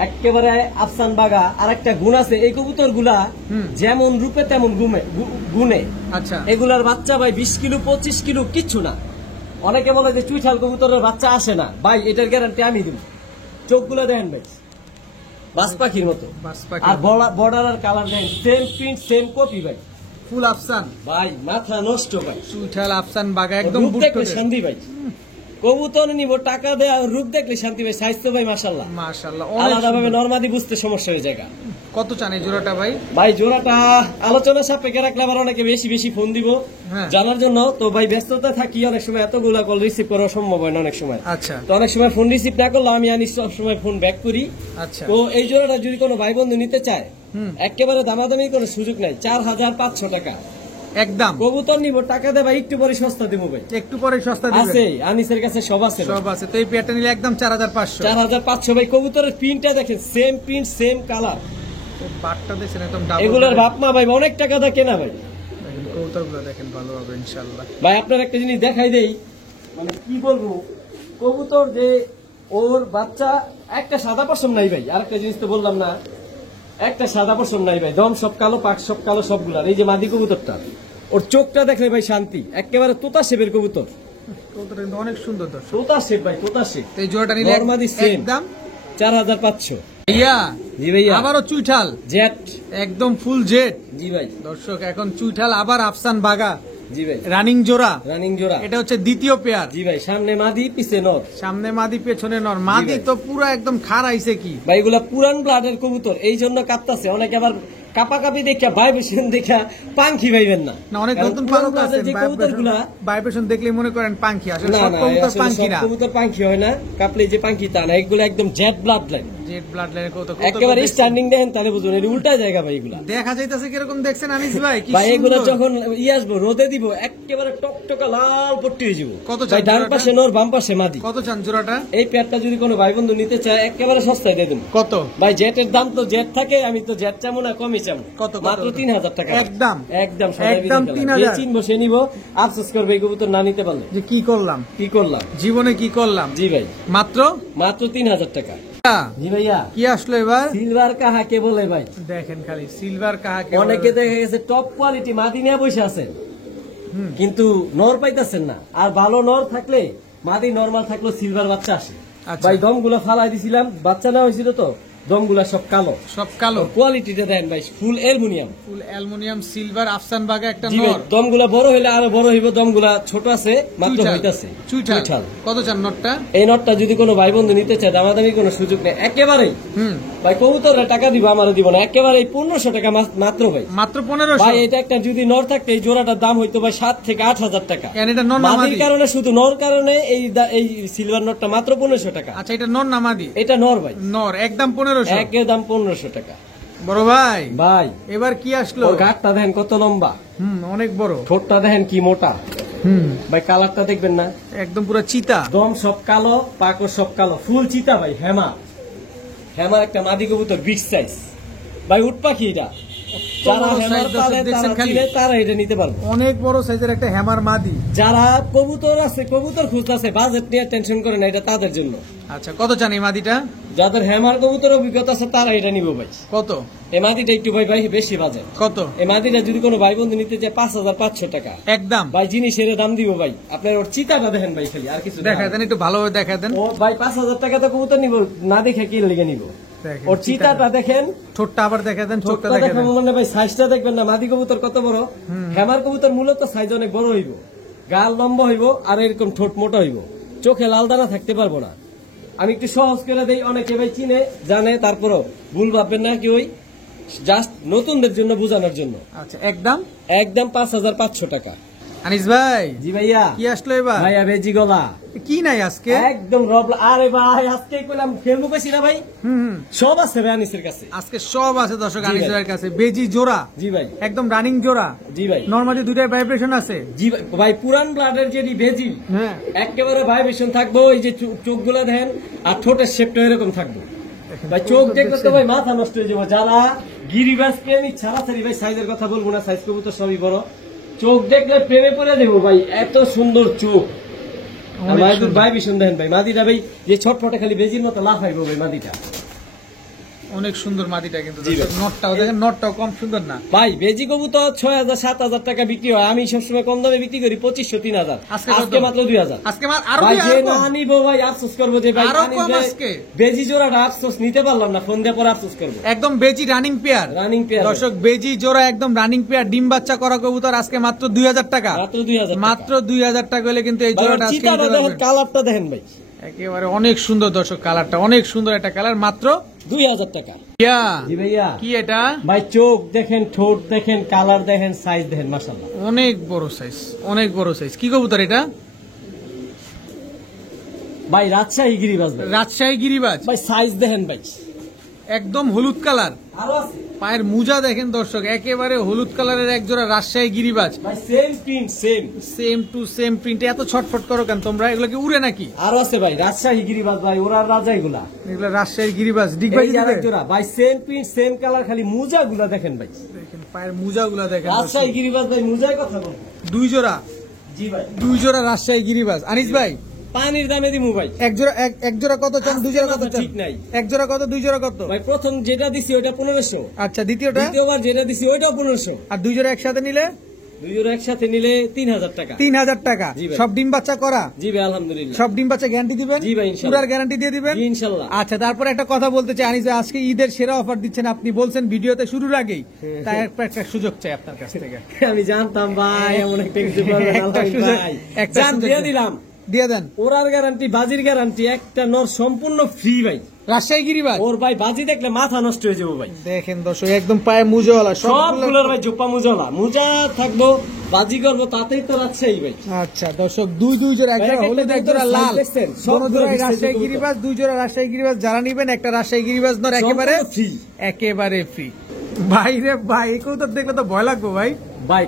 একেবারে আফসান বাগা। আর একটা গুণ আছে, এই কবুতর গুলা যেমন রূপে তেমন গুণে। আচ্ছা, এগুলার বাচ্চা ভাই 20 কিলো 25 কিলো কিচ্ছু না। অনেকে বলে যে চুইঠাল কবুতরের বাচ্চা আসে না, ভাই এটার গ্যারান্টি আমি দিব। চোখগুলো দেখেন ভাই, বাস পাখির মতো। বাস পাখি। আর বর্ডার আর কালার দেখেন, সেম প্রিন্ট সেম কপি ভাই। ফুল আফসান ভাই মাথা নষ্ট ভাই, চুইঠাল আফসান বাগা, একদম রূপ দেখলে শান্তি ভাই। কবুতর নিব টাকা দেয়, আর রূপ দেখলে শান্তি ভাই। স্বাস্থ্য ভাই মাশাল্লাহ, মাশাআল্লাহ। আলাদা ভাবে নরমাদি বুঝতে সমস্যা হয়ে যায়। কত চান এই জোড়াটা ভাই? ভাই জোড়াটা আলোচনা সাপেক্ষে রাখলে আবার অনেকে বেশি বেশি ফোন দিব হ্যাঁ। জানার জন্য। তো ভাই ব্যস্ততা থাকি, অনেক সময় এতগুলা কল রিসিভ করা সম্ভব হয় না অনেক সময়। আচ্ছা তো অনেক সময় ফোন রিসিভ না করলে আমি আনি সব সময় ফোন ব্যাক করি। আচ্ছা, তো এই জোড়াটা যদি কোনো ভাই বন্ধু নিতে চায়, একেবারে দামাদামি করে সুযোগ নাই, 4,500 টাকা একদম। কবুতর নিব, টাকা দে ভাই, একটু পরে সস্তা দিব ভাই। একটু পরে সস্তা দিবেন? আছে, আনিসের কাছে সব আছে, সব আছে। তো এই পেয়ারটা নিলে একদম 4,500। 4,500 ভাই। কবুতরের প্রিন্টটা দেখেন, সেম প্রিন্ট সেম কালার। বাটটা দেখছেন একদম ডাবল। এগুলোর বাপ মা ভাই অনেক টাকা দা কেনা ভাই। দেখেন কবুতরগুলো দেখেন, ভালো হবে ইনশাআল্লাহ। ভাই আপনার একটা জিনিস দেখাই দেই, মানে কি বলবো, কবুতর যে ওর বাচ্চা একটা সাদা পশম নাই ভাই। আরেকটা জিনিস তো বললাম না, একটা সাদা পশম নাই ভাই। দম সব কালো, পাক সব কালো, সবগুলার। এই যে মাদি কবুতরটা, ওর চোখটা দেখলে ভাই শান্তি, একেবারে তোতা শেপের কবুতর। কবুতরটা কিন্তু অনেক সুন্দর দর্শক। তোতা শেপ ভাই, তোতা শেপ। তো এই জোড়াটা নিলে নরমাদি সেম একদম 4,500। ভাইয়া, জি ভাইয়া, আবারও চুইঠাল, জেট। একদম ফুল জেট। জি ভাই, দর্শক এখন চুইঠাল আবার আফসান বাগা, জি ভাই, রানিং জোড়া। রানিং জোড়া। এটা হচ্ছে দ্বিতীয় পেয়ার। জি ভাই, সামনে মাদি পিছে নর। সামনে মাদি পেছনে নর। মাদি ভাই। তো পুরো একদম খার আইছে কি ভাই এগুলা পুরান ব্লাডের কবুতর, এই জন্য কাঁপতাছে। অনেকে আবার কাপাকাপি দেখা, ভাইব্রেশন দেখা পাঙ্খি ভাইবেন না। না, অনেক কারণ নতুন পুরান পালক ব্লাডের আছেন, যে কবুতরগুলা, ভাইব্রেশন দেখলে মনে করেন পাঙ্খি। আসলে না সব না, কবুতর আসলে পাঙ্খি সব না, কবুতর পাঙ্খি হয় না, কাপলে যে পাঙ্খি তা না। এগুলো একদম jet blood line, Z blood লাইনের কবুতর। একেবারে স্ট্যান্ডিং দেখেন তাহলে বুঝুন, এটা উল্টা জায়গা ভাই। এগুলা দেখা যাইতাছে কিরকম দেখছেন আনিস ভাই, কি ভাই এগুলো সুন্দর। যখন আসবো রোদে দিব, একেবারে টকটকা লাল পট্টি হয়ে যাবো। কত চান ভাই ডান জোড়াটা? পাশে নর, বাম পাশে মাদি। কত চান জোড়াটা? এই পেয়ারটা যদি কোনো ভাই বন্ধু নিতে চায়, একেবারে সস্তায় দিয়ে দেবো। কত ভাই জেটের দাম তো জেট থাকে, আমি তো জেট চামো না, কমই চামো। কত? মাত্র 3,000 টাকা। একদম একদম একদম 3,000। চিন বসে নিব, আফসোস করবে এই কবুতর না নিতে পারলে। যে কি করলাম, কি করলাম জীবনে কি করলাম। জি ভাই, মাত্র মাত্র 3,000 টাকা। জি ভাইয়া, কি আসলো এবার? সিলভার কাহাকে বলে ভাই। দেখেন খালি সিলভার কাহাকে অনেকে বলে। দেখা গেছে টপ কোয়ালিটি মাদি নিয়ে বসে আছেন, কিন্তু নর পাইতেছেন না। আর ভালো নর থাকলে, মাদি নরমাল থাকলেও সিলভার বাচ্চা আসে। আচ্ছা। ভাই দমগুলো ফালাই দিছিলাম, বাচ্চা নেওয়া হয়েছিল তো, দমগুলা সব কালো। সব কালো। কোয়ালিটিটা দেন ভাই, full aluminium. Full aluminium silver আফসান বাগা একটা জি ভাই, নর। দমগুলা বড় হইলে আরো বড় হইব, দমগুলা ছোট আছে মাত্র চুইঠাল। হইতাছে। চুইঠাল। কত চান নটটা? এই নটটা যদি কোনো ভাই বন্ধু নিতে চায়, দামাদামি কোনো সুযোগ নেই একেবারেই। ভাই কবুতর টাকা দিব আমারও দিব না, একেবারে 1500 টাকা মাত্র ভাই, মাত্র 1500। ভাই এটা একটা যদি নর থাকতো এই জোড়াটার দাম হইতো ভাই 7 থেকে 8,000 টাকা। এটা নর না মাদির মাদি? কারণে, শুধু নর কারণে এই সিলভার নটটা মাত্র 1500 টাকা। আচ্ছা, এটা নর না মাদি? এটা নর ভাই, নর, একদম 1500। একদম 1500 টাকা। বড় ভাই ভাই এবার কি আসলো? ওর গাটটা দেখেন কত লম্বা, অনেক বড়। ঠোঁটটা দেখেন কি মোটা। ভাই কালারটা দেখবেন না, একদম পুরো চিতা। দম সব কালো, পাকড় সব কালো, ফুল চিতা ভাই। হেমার একটা মাদি কবুতর, বিগ সাইজ ভাই, উট পাখি এটা। যারা হেমার পালে তারা এটা নিতে পারবে। অনেক বড় সাইজের একটা হেমার মাদি। যারা কবুতর আছে, কবুতর খুঁজতেছে, বাজেট নিয়ে টেনশন করে না, এটা তাদের জন্য। আচ্ছা, কত চান এই মাদিটা? যাদের হেমার কবুতর অভিজ্ঞতা আছে তারা এটা নিব ভাই। কত এই মাদিটা? একটু ভাই বেশি বাজেট। কত এই মাদিটা যদি কোনো ভাই বন্ধু নিতে চায় 5500 টাকা একদম। ভাই জিনিসের দাম দিব ভাই। আপনার ওর চিতাটা দেখেন ভাই, খালি আর কিছু দেখা দেন, একটু ভালোভাবে দেখা দেন। ও ভাই 5000 টাকা তো কবুতর নিব না, দেখে কি লেগে নিব। দেখেন, ওর চিতাটা দেখেন, ঠোঁটটা আবার দেখা দেন, চোখটা চোখটা দেখা দেখেন দেন। মানে ভাই, সাইজটা দেখবেন না, মাদি কবুতর কত বড়। হেমার কবুতর মূলত সাইজ অনেক বড় হইব, গাল লম্বা হইব, আর এরকম ঠোঁট মোটা হইব, চোখে লাল দানা থাকতে পারবো না। আমি একটু সহজ করে দেই, অনেকে ভাই চিনে জানে, তারপরও ভুল ভাববেন না কি, ওই জাস্ট নতুনদের জন্য, বোঝানোর জন্য। আচ্ছা, একদম 5500 টাকা। আনিস ভাই জি ভাইয়া, কি আসলো এবার? ভাইয়া বেজি গলা কি নাই আজকে? একদম রবলা। আরে ভাই আজকে কইলাম ফেলবো বেশি না ভাই, সব আছে ভাই আনিসের কাছে। আজকে সব আছে দর্শক, জি আনিস ভাই। ভাইয়ের কাছে। বেজি জোড়া, জি ভাই, একদম রানিং জোড়া। জি ভাই, নরমালি দুইটার ভাইব্রেশন আছে। জি ভাই, ভাই পুরান ব্লাডের যে বেজি, হ্যাঁ, একেবারে ভাইব্রেশন থাকবো। এই যে চোখগুলো দেখেন, আর ঠোঁটের শেপটা এরকম থাকবে ভাই। চোখ দেখলে তো ভাই মাথা নষ্ট হয়ে যাবো। যারা গিরিবাজ প্রেমিক, ছাড়াছাড়ি ভাই, সাইজের কথা বলবো না, সাইজ করবো তো সবই বড়। চোখ দেখলে প্রেমে পড়ে দেবো ভাই, এত সুন্দর চোখ। ভাই ভীষণ দেখেন ভাই, মাদিটা ভাই যে ছটফটে খালি বেজির মতো লাফাইবো ভাই মাদিটা। অনেক সুন্দর মাদিটা কিন্তু। জি ভাই। নটটাও দেখেন, নটটাও কম সুন্দর না? ভাই বেজি কবুতর 6000-7000 টাকা বিক্রি হয়, আমি সবসময় কম দামে বিক্রি করি 2500-3000। আজকে মাত্র 2000। আজকে আরো ভাই যে কম। না নিবো ভাই আফসোস করবো যে ভাই আরো কম আজকে। বেজি জোড়াটা আফসোস নিতে পারলাম না, ফোন দিয়ে পরে আফসোস করবো। একদম বেজি রানিং পেয়ার। রানিং পেয়ার দর্শক, বেজি জোড়া একদম রানিং পেয়ার, ডিম বাচ্চা করা কবুতর আজকে মাত্র 2000 টাকা। মাত্র 2000, মাত্র 2000 টাকা হলে কিন্তু এই জোড়াটা আজকে চিতাটা নিতে দেখেন, পারবেন। কালারটা দেখেন ভাই, একেবারে অনেক সুন্দর দর্শক, কালারটা অনেক সুন্দর একটা কালার, মাত্র 2000 টাকা। ইয়া, জি ভাইয়া, কি এটা? ভাই চোখ দেখেন, ঠোঁট দেখেন, কালার দেখেন, সাইজ দেখেন, মাশাআল্লাহ অনেক বড় সাইজ, অনেক বড় সাইজ। কি কবুতর এটা? ভাই রাজশাহী গিরিবাজ ভাই, রাজশাহী গিরিবাজ। ভাই সাইজ দেখেন ভাই, একদম হলুদ কালার। আরো আছে পায়ের মুজা দেখেন দর্শক, একেবারে হলুদ কালারের এক জোড়া রাজশাহী গিরিবাজ। ভাই, same print, same to same প্রিন্টে। এত ছটফট করো কেন তোমরা? এগুলো কি উড়ে নাকি? আরো আছে ভাই রাজশাহী গিরিবাজ ভাই, ওরা রাজা এগুলা। এগুলো রাজশাহী গিরিবাজ, ডিগবাজি এই যে দিবে? আরেক জোড়া ভাই, সেম প্রিন্ট, সেম কালার, খালি মুজা গুলা দেখেন ভাই। দেখেন পায়ের মুজা গুলা দেখেন। রাজশাহী গিরিবাজ ভাই, মুজায় কথা বল। দুই জোড়া, জি ভাই, দুই জোড়া রাজশাহী গিরিবাজ। আনিস ভাই, পানির দামে দিমু ভাই। এক জোড়া, এক জোড়া কত চান? দুই জোড়া কত চান? ঠিক নাই। এক জোড়া কত, দুই জোড়া কত? ভাই প্রথম যেটা দিছি ওইটা 1500, আচ্ছা, দ্বিতীয়টা? দ্বিতীয়বার যেটা দিছি ওইটাও 1500, আর দুই জোড়া একসাথে নিলে দুই জোড়া একসাথে নিলে 3000 টাকা। 3000 টাকা। জি ভাই। সব ডিম বাচ্চা করা? জি ভাই, আলহামদুলিল্লাহ। সব ডিম বাচ্চা গ্যারান্টি দিবেন? জি ভাই, ইনশাআল্লাহ। পুরার গ্যারান্টি দিয়ে দিবেন? জি, ইনশাআল্লাহ। আচ্ছা, তারপরে একটা কথা বলতে চাই আনিস ভাই, আজকে ঈদের সেরা অফার দিচ্ছেন আপনি, বলছেন ভিডিওতে শুরুর আগেই, তাই একটা সুযোগ চাই আপনার কাছ থেকে। আমি জানতাম ভাই এমন একটা কিছু করবেন, একটা আলহামদুলিল্লাহ সুযোগ- ভাই। একটা জান সুযোগ দিয়ে দিন। দিলাম, দিয়ে দেন। ওরার গ্যারান্টি, বাজির গ্যারান্টি, একটা নর সম্পূর্ণ ফ্রি ভাই। রাজশাহী গিরিবাজ। ওর ভাই বাজি দেখলে মাথা নষ্ট হয়ে যাবো ভাই। দেখেন দর্শক, একদম পায়ে মুজোওয়ালা সবগুলোর ভাই জোপা মুজলা, মুজা থাকবো, বাজি করবো, তাতেই তো রাজশাহী ভাই। আচ্ছা দর্শক, দুই জোড়া, এক জোড়া ভাই, হলুদ, একটা এক জোড়া দুই জোড়া লাল, দেখছেন? দোনো সবগুলো জোড়াই বিস্তারিত রাজশাহী কবুতর। গিরিবাজ। দুই জোড়া রাজশাহী গিরিবাজ যারা নিবেন, একটা রাজশাহী গিরিবাজ নর একেবারে সম্পূর্ণ free। একেবারে ফ্রি। ভাই রে ভাই, এই কবুতর দেখলে তো ভয় লাগবে ভাই। ভাই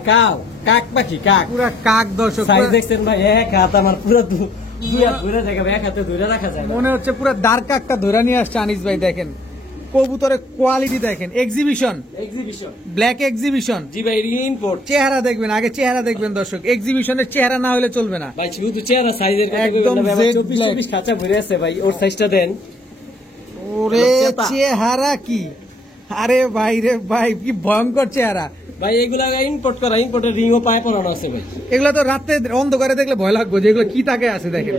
কাক পাখি, কাক পুরা কাক দর্শক, সাইজ পুরা- দেখছেন ভাই, এক হাত আমার পুরো দুই হাত ধরে দেখা, এক হাতে ধরে রাখা যায় না। মনে হচ্ছে পুরা দাঁড় কাকটা ধরে নিয়ে আসছে আনিস ভাই। দেখেন কবুতরের কোয়ালিটি দেখেন, এক্সিবিশন, এক্সিবিশন, ব্ল্যাক এক্সিবিশন। জি ভাই, ইম্পোর্ট। চেহারা দেখবেন, আগে চেহারা দেখবেন দর্শক, এক্সিবিশনের চেহারা না হলে চলবে না। ভাই শুধু চেহারা সাইজের কথা একদম কইবেন না ভাই, jet 24 black। খাঁচা ভরে আছে ভাই, ওর সাইজটা দেন। ওরে চেতা। চেহারা কি! আরে ভাই রে ভাই, কি ভয়ঙ্কর চেহারা! ভাই এগুলা ইম্পোর্ট করা, ইম্পোর্টের রিংও পায় পরানো আছে ভাই। এগুলো তো রাতে অন্ধকারে দেখলে ভয় লাগবে যে এগুলো কি তাকে আছে। দেখেন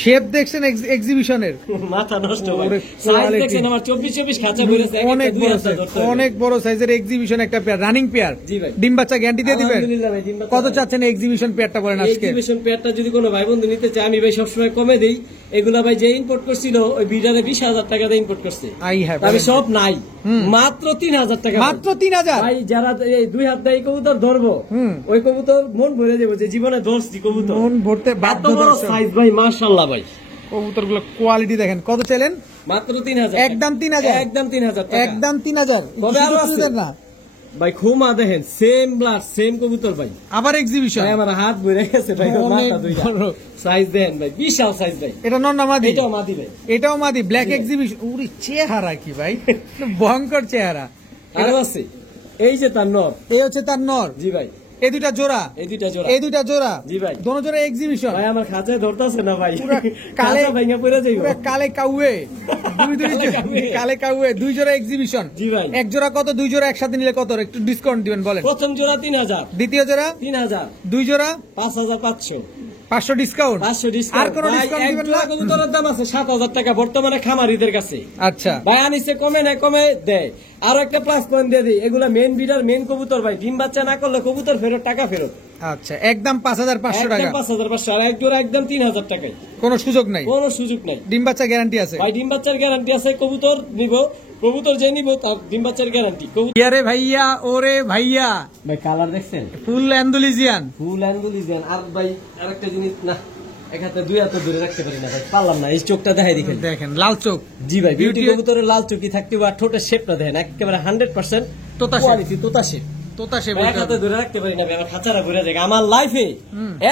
শেপ দেখছেন এক্সিবিশনের, মাথা নষ্ট ভাই। ওরে সাইজ quality। দেখছেন আমার 24 খাঁচা করেছে, অনেক বড় সাইজ, অনেক বড় সাইজের এক্সিবিশন একটা পেয়ার, রানিং পেয়ার। জি ভাই। ডিম বাচ্চা গ্যারান্টি দিয়ে দিবেন? আলহামদুলিল্লাহ ভাই, ডিম বাচ্চা কত চাচ্ছেন এক্সিবিশন পেয়ারটা বলেন আজকে? এক্সিবিশন পেয়ারটা যদি কোনো ভাই বন্ধু নিতে চায় আমি ভাই সবসময় কমে দেই। এগুলা ভাই যে ইম্পোর্ট করছিল ওই বিডারে 20,000 টাকা দিয়ে ইম্পোর্ট করছে, আই হ্যাভ আমি সব নাই, মাত্র 3,000 টাকা। মাত্র 3,000। ভাই যারা এই 2 হাত দিয়ে এই কবুতর ধরবো, ওই কবুতর মন ভরে যাবো যে জীবনে ধরছি কবুতর। মন ভরতে এত বাধ্য। বড় সাইজ ভাই, মাশাআল্লাহ ভাই। কবুতর গুলো কোয়ালিটি দেখেন। কত চাইলেন? মাত্র 3,000। একদম 3,000। একদম 3,000 টাকা। একদম 3,000। তবে আরো আছে। না ভাই খুমা দেখেন, সেম ব্লাড সেম কবুতর ভাই। আবার এক্সিবিশন। ভাই আমার হাত ভরে গেছে ভাই, অনেক মাথা দুইটা। বড়। সাইজ দেন ভাই, বিশাল সাইজ ভাই। এটা নর না মাদি? এটাও মাদি ভাই। এটাও মাদি, ব্ল্যাক এক্সিবিশন। উরি চেহারা কি ভাই, ভয়ঙ্কর চেহারা। আরো আছে, এই যে তার নর। এই হচ্ছে তার নর। জি ভাই। এই দুইটা জোড়া, এই দুইটা জোড়া। এই দুইটা জোড়া। জি ভাই। দোনো জোড়া এক্সিবিশন। ভাই আমার খাঁচায় ধরতেছে না ভাই, পুরা কালে ভাঙা পড়ে যাইব। পুরা কালে কাউয়ে, দুই দুই কালে কাউয়ে। কালে কাউয়ে, দুই জোড়া এক্সিবিশন। জি ভাই। এক জোড়া কত? দুই জোড়া একসাথে নিলে কত? একটু ডিসকাউন্ট দিবেন বলেন। প্রথম জোড়া 3,000, দ্বিতীয় জোড়া 3,000, দুই জোড়া 5,500, 500 ডিসকাউন্ট। 500 আর ডিসকাউন্ট। কোনো ভাই ডিসকাউন্ট এক দিবেন জোড়া না? কবুতরের দাম আছে 7,000 টাকা বর্তমানে খামারিদের কাছে। আচ্ছা ভাই আনিসে কমে না কমে দেয়। আরো একটা প্লাস পয়েন্ট দিয়ে দিই, এগুলা মেন বিডার মেন কবুতর ভাই, ডিম বাচ্চা না করলে কবুতর ফেরত, টাকা ফেরত। আচ্ছা, একদম 5,500 টাকা, একদম 5,500, আর এক জোড়া একদম 3,000 টাকায়, কোনো সুযোগ নাই। কোনো সুযোগ নাই। ডিম বাচ্চা গ্যারান্টি আছে ভাই ডিম বাচ্চার গ্যারান্টি আছে, কবুতর নিব, কবুতর যে নিব তার ডিম বাচ্চার গ্যারান্টি। ইয়ারে ভাইয়া, ওরে ভাইয়া, ভাই কালার দেখছেন, ফুল অ্যান্ডালুজিয়ান। ফুল অ্যাঙ্গুলিজেন। আর ভাই আরেকটা জিনিস, না এক হাতে দুই হাতে ধরে রাখতে পারি না ভাই, পারলাম না। এই চোখটা দেখাই দেখেন, দেখেন লাল চোখ। জি ভাই, বিউটি Beauty- কবুতরের লাল চোখই থাকতে হবে, আর ঠোঁটের শেপটা দেখেন একেবারে 100% তোতা shape। কোয়ালিটি, তোতা শেপ। তোতা সে এক হাতে ধরে রাখতে পারি না ভাই, আমার খাঁচারা ঘুরে যায়। আমার লাইফে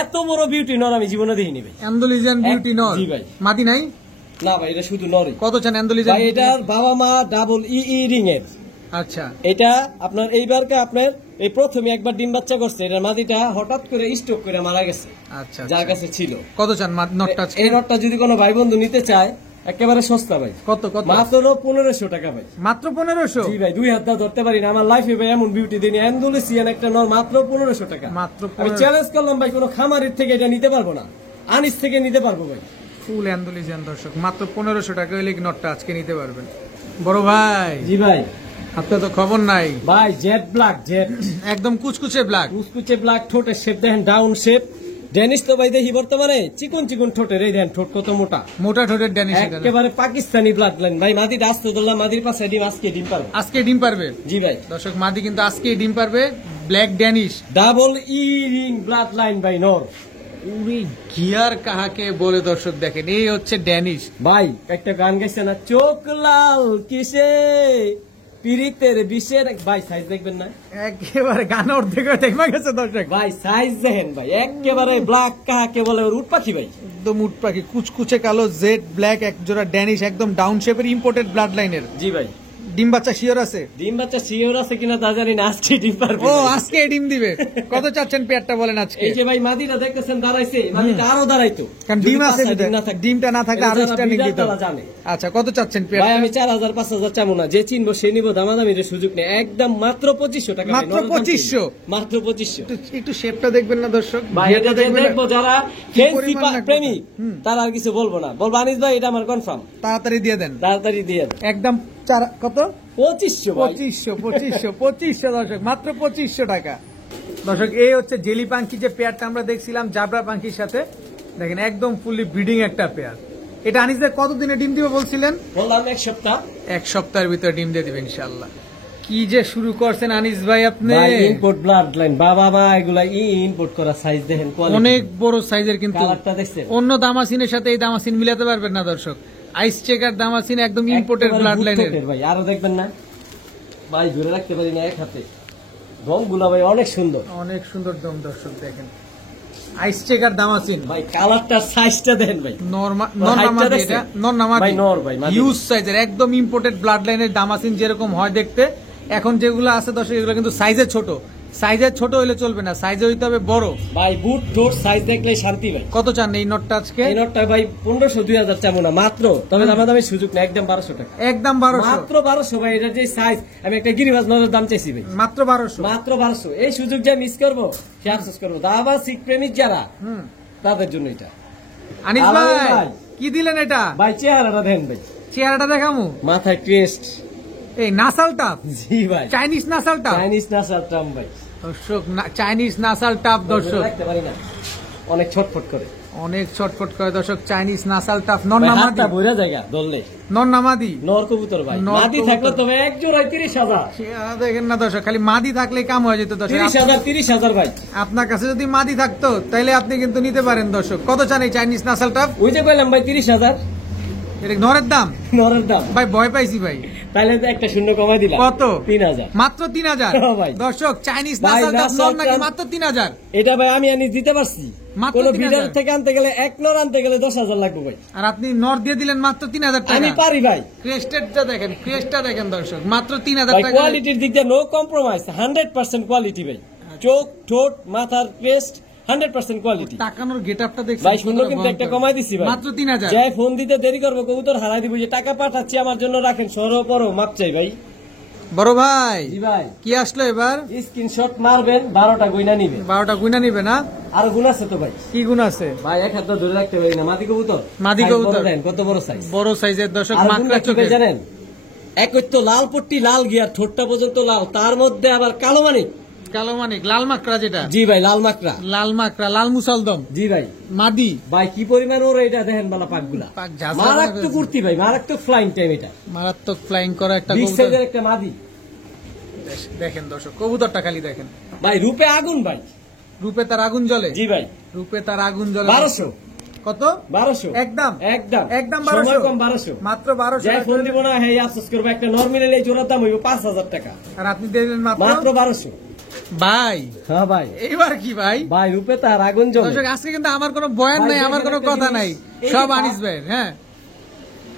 এত বড় বিউটি নর আমি জীবনে দেখিনি ভাই। অ্যান্ডালুজিয়ান বিউটি নর। জি ভাই। মাদি নাই? না ভাই, এটা শুধু নরই কত চান অ্যান্ডালুজিয়ান? ভাই। এটার বাবা মা ডাবল ই রিং এর। আচ্ছা, এটা আপনার এইবারকে আপনার এই প্রথমে একবার ডিম বাচ্চা করছে, এটার মাদিটা হঠাৎ করে স্ট্রোক করে মারা গেছে, আচ্ছা। যার কাছে ছিল। কত চান নটটা? এই নটটা যদি কোনো ভাই বন্ধু নিতে চায়, একেবারে সস্তা ভাই, কত কত? মাত্র 1,500 টাকা ভাই। মাত্র 1500? জি ভাই, দুই হাত দা ধরতে পারি না আমার লাইফে ভাই, এমন বিউটি দিনি। অ্যান্ডালুসিয়ান একটা নর মাত্র 1,500 টাকা। মাত্র আমি 1500। চ্যালেঞ্জ করলাম ভাই, কোনো খামারের থেকে এটা নিতে পারবো না, আনিস থেকে নিতে পারবো ভাই। ফুল অ্যান্ডালুজিয়ান দর্শক, মাত্র 1500 টাকা হলে কি নটটা আজকে নিতে পারবেন। বড় ভাই, জি ভাই। আপনার তো খবর নাই। ভাই জেড ব্ল্যাক, জেড একদম কুচকুচে ব্ল্যাক। কুচকুচে ব্ল্যাক, ঠোঁটের শেপ দেখেন ডাউন শেপ। ডেনিস তো ভাই দেখি বর্তমানে চিকন চিকন ঠোঁটের, এই দেন ঠোঁট কত মোটা, মোটা ঠোঁটের ড্যানিশ। একেবারে পাকিস্তানি ব্লাড লাইন ভাই। মাদিটা আসতে ধরলাম, মাদির পাশে ডিম, আজকে ডিম পারবে। আজকে ডিম পারবে জি ভাই। দর্শক, মাদি কিন্তু আজকে ডিম পারবে। Black Danish, double E ring blood line ভাই নর। উরি গিয়ার কাহাকে বলে দর্শক দেখেন, এই হচ্ছে ড্যানিশ। ভাই একটা গান গাইছে না, চোখ লাল কিসে পিরিতের বিষের। ভাই সাইজ দেখবেন না, একেবারে গান অর্ধেক দেখবা গেছে দর্শক। ভাই সাইজ দেখেন ভাই, একেবারে ব্ল্যাক কাহাকে বলে, ওর উট পাখি ভাই। একদম উট পাখি, কুচকুচে কালো, জেড ব্ল্যাক, এক জোড়া ড্যানিশ, একদম ডাউন শেপের, ইম্পোর্টেড ব্লাড লাইনের। জি ভাই। ডিম বাচ্চা শিওর আছে? ডিম বাচ্চা শিওর আছে কিনা তা জানি না, আজকে ডিম পারবে। ও আজকে ডিম দিবে। কত চাচ্ছেন পেয়ারটা বলেন আজকে? এই যে ভাই মাদিটা দেখতেছেন দাঁড়াইছে, মাদিটা আরো দাঁড়াইতো, কারণ ডিম আছে, ডিমটা না থাকলে আরো স্ট্যান্ডিং দিত। জানে। আচ্ছা, কত চাচ্ছেন ভাই পেয়ারটা? আমি 4,000 5,000 চামু না, যে চিনবো সে নিবো, দামাদামির সুযোগ নেই, একদম মাত্র 2,500 টাকা। মাত্র 2500? মাত্র 2,500। একটু শেপটা দেখবেন না দর্শক? ভাই এটা যে দেখবেন না? দেখবো যারা কি ফ্যান্সি পরিমাণ না প্রেমী, হুম। তারা আর কিছু বলবো না, বলবো আনিস ভাই এটা আমার কনফার্ম, তাড়াতাড়ি দিয়ে দেন, তাড়াতাড়ি দিয়ে দেন। একদম কত? 2,500 ভাই। 2500 দর্শক, মাত্র 2500 টাকা। দর্শক, এই হচ্ছে জেলি পাঙ্কি যে পেয়ারটা আমরা দেখছিলাম জাবরা পাঙ্কির সাথে, দেখেন একদম ফুললি ব্রিডিং একটা পেয়ার। এটা আনিস ভাই কতদিনে ডিম দিবে বলছিলেন? বললাম এক সপ্তাহ। এক সপ্তাহের ভিতরে ডিম দিয়ে দিবে ইনশাআল্লাহ। কি যে শুরু করছেন আনিস ভাই আপনি! ইম্পোর্ট ব্লাড লাইন বাবা মা, এগুলা ইম্পোর্ট করা, সাইজ দেখেন, অনেক বড় সাইজের, কিন্তু কালারটা দেখছেন, অন্য দামাসিনের সাথে এই দামাসিন মিলাতে পারবেন না দর্শক। আইস চেকার দামাসিন, একদম ইম্পোর্টেড ব্লাড লাইনের। ভাই আরো দেখবেন না ভাই, ধরে রাখতে পারি না এক হাতে, রংগুলা ভাই অনেক সুন্দর, অনেক সুন্দর দম দর্শক দেখেন, আইস চেকার দামাসিন। ভাই কালারটা সাইজটা দেখেন ভাই, হিউজ সাইজের, একদম ইম্পোর্টেড ব্লাড লাইনের দামাসিন যেরকম হয় দেখতে। এখন যেগুলো আছে দর্শক, এগুলো কিন্তু সাইজে ছোট, সাইজে ছোট হইলে চলবে না, সাইজে হইতে হবে বড়। ভাই বুট ঠোঁট সাইজ দেখলে শান্তি ভাই। কত চান এই নটটা আজকে? এই নটটা ভাই 1500-2000 চাবো না মাত্র, তবে দামাদামি সুযোগ না, একদম 1200 টাকা। একদম 1200 মাত্র 1200 ভাই। এটা যে সাইজ, আমি একটা গিরিবাজ নজর দাম চাইছি ভাই, মাত্র 1200। মাত্র 1200। এই সুযোগ যে মিস করবো সে আফসোস করবো। দাবা শিখ প্রেমিক যারা তাদের জন্য এটা। আনিস আলামিন ভাই ভাই। কি দিলেন এটা? ভাই চেহারাটা দেন ভাই, চেহারাটা দেখামু। মাথায় ক্রেস্ট। এই নাসাল টাপ, জি ভাই, চাইনিজ নাসাল টাপ চাইনিজ নাসাল ট্রাম ভাই। দর্শক, চাইনিজ নাসাল টাপ দর্শক, রাখতে পারি না, অনেক ছটফট করে, অনেক ছটফট করে দর্শক। চাইনিজ নাসাল টাপ, নর ভাই নামাদি, হাতটা ভরা জায়গা ধরলে। নর নামাদি, নর কবুতর ভাই, নর মাদি কবুতর। থাকলে তবে এক জোড়ায় 30,000। চেহারা দেখেন না দর্শক, খালি মাদি থাকলে কাম হয়ে যেত দর্শক। 30,000 ভাই। আপনার কাছে যদি মাদি থাকতো তাহলে আপনি কিন্তু নিতে পারেন দর্শক। কত চান এই চাইনিজ নাসাল টাপ? ওই যে কইলাম ভাই 30,000 এটা নরের দাম? নরের দাম ভাই ভয় পাইছি ভাই। তাহলে তো একটা শূন্য কমাই দিলাম। কত? 3,000। মাত্র 3000 হ্যাঁ ভাই। দর্শক, চাইনিজ ভাই, নাসাল টাপ নাসাল নর নাকি টাপ- মাত্র 3000। এটা ভাই আমি আনি দিতে পারছি, মাত্র কোন 3000 বিডার থেকে আনতে গেলে এক নর আনতে গেলে 10,000 লাগবে ভাই। আর আপনি নর দিয়ে দিলেন মাত্র 3000 আমি টাকা। পারি ভাই। ক্রেস্টেডটা দেখেন, ক্রেস্টটা দেখেন দর্শক, মাত্র 3000 ভাই টাকা। কোয়ালিটির দিক দিয়ে নো কম্প্রোমাইজ, 100% কোয়ালিটি ভাই। চোখ ঠোঁট মাথার ক্রেস্ট 100% কোয়ালিটি। টাকানোর গেটআপটা দেখছেন ভাই সুন্দর কিন্তু একটা কমাই দিছি ভাই, মাত্র 3000। যাই ফোন দিতে দেরি করবো কবুতর হারাই দিব। যে টাকা পাঠাচ্ছি আমার জন্য রাখেন, সরো পরো মাপ চাই ভাই। বড় ভাই জি ভাই, কি আসলো এবার? স্ক্রিনশট মারবেন, 12টা গইনা নিবেন। 12টা গুনা নিবে না? আর গুণ আছে তো ভাই। কি গুণ আছে ভাই এক হাত ধরে রাখতে পারি না। মাদি কবুতর, মাদি Size কবুতর। বড় দেন, কত বড় সাইজ। বড় সাইজের দর্শক, আর মাকড়া গুণটা কি ভাই চোখে জানেন? এক তো লাল পট্টি লাল গিয়ার, ঠোঁটটা পর্যন্ত লাল, তার মধ্যে আবার কালো মানিক। কালো মানিক, লাল মাকড়া যেটা। জি ভাই, লাল মাকড়া। লাল মাকড়া, লাল মুসালদম, জি ভাই। মাদি। ভাই কি পরিমাণ ওর এটা দেখেন বালা পাকগুলা, পাক ঝাঁঝরা মারাত্মক কুর্তি ভাই, মারাত্মক ফ্লাইং টাইম। এটা মারাত্মক ফ্লাইং করা একটা বিগ কবুতর। সাইজের একটা মাদি দেখেন দর্শক, কবুতরটা খালি দেখেন, ভাই, রূপে আগুন ভাই। রূপে তার আগুন জ্বলে। জি ভাই, রূপে তার আগুন জ্বলে। 1200। কত? 1200 একদম একদম একদম সময় 1200 কম 1200। মাত্র 1200 যাই ফোন দিব না, হ্যাঁ আফসোস করবো। একটা নরমাল এই জোড়ার দাম হইব 5,000 টাকা, আর আপনি দিলেন মাত্র মাত্র 1200। ভাই। হ্যাঁ ভাই, এইবার কি ভাই? ভাই রূপে তার আগুন জ্বলে। দর্শক, আজকে কিন্তু আমার কোনো বয়ান ভাই, নাই, আমার কোনো একটা কথা জিনিস, নাই, এই যে সব পাক- আনিস ভাই। হ্যাঁ,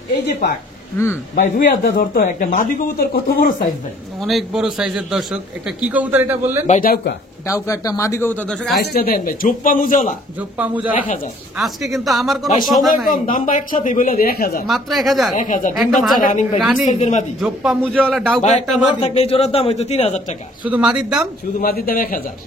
এই যে পাক হুম, ভাই, 2 হাত দিয়ে ধরতো। একটা মাদি কবুতর কত বড় সাইজ ভাই। অনেক বড় সাইজের দর্শক। একটা কি কবুতর এটা বললেন? ভাই ডাউকা ডাউকা, একটা মাদি কবুতর দর্শক। সাইজটা দেন ভাই, ঝোপ্পা মুজালা। জোপ্পা মুজা 1000। আজকে কিন্তু আমার কোনো ভাই কথা সময় নাই, কম, দাম ভাই একসাথে বলে দেয় 1000। মাত্র 1000। 1000 ডিম বাচ্চা রানিং ভাই, বিগ সাইজের মাদি। জোপ্পা মুজাওয়ালা ডাউকা ভাই একটা একটা নর মাদি, থাকলে এই জোড়ার দাম হয়তো 3000 টাকা, শুধু মাদির দাম। শুধু মাদির দাম 1000।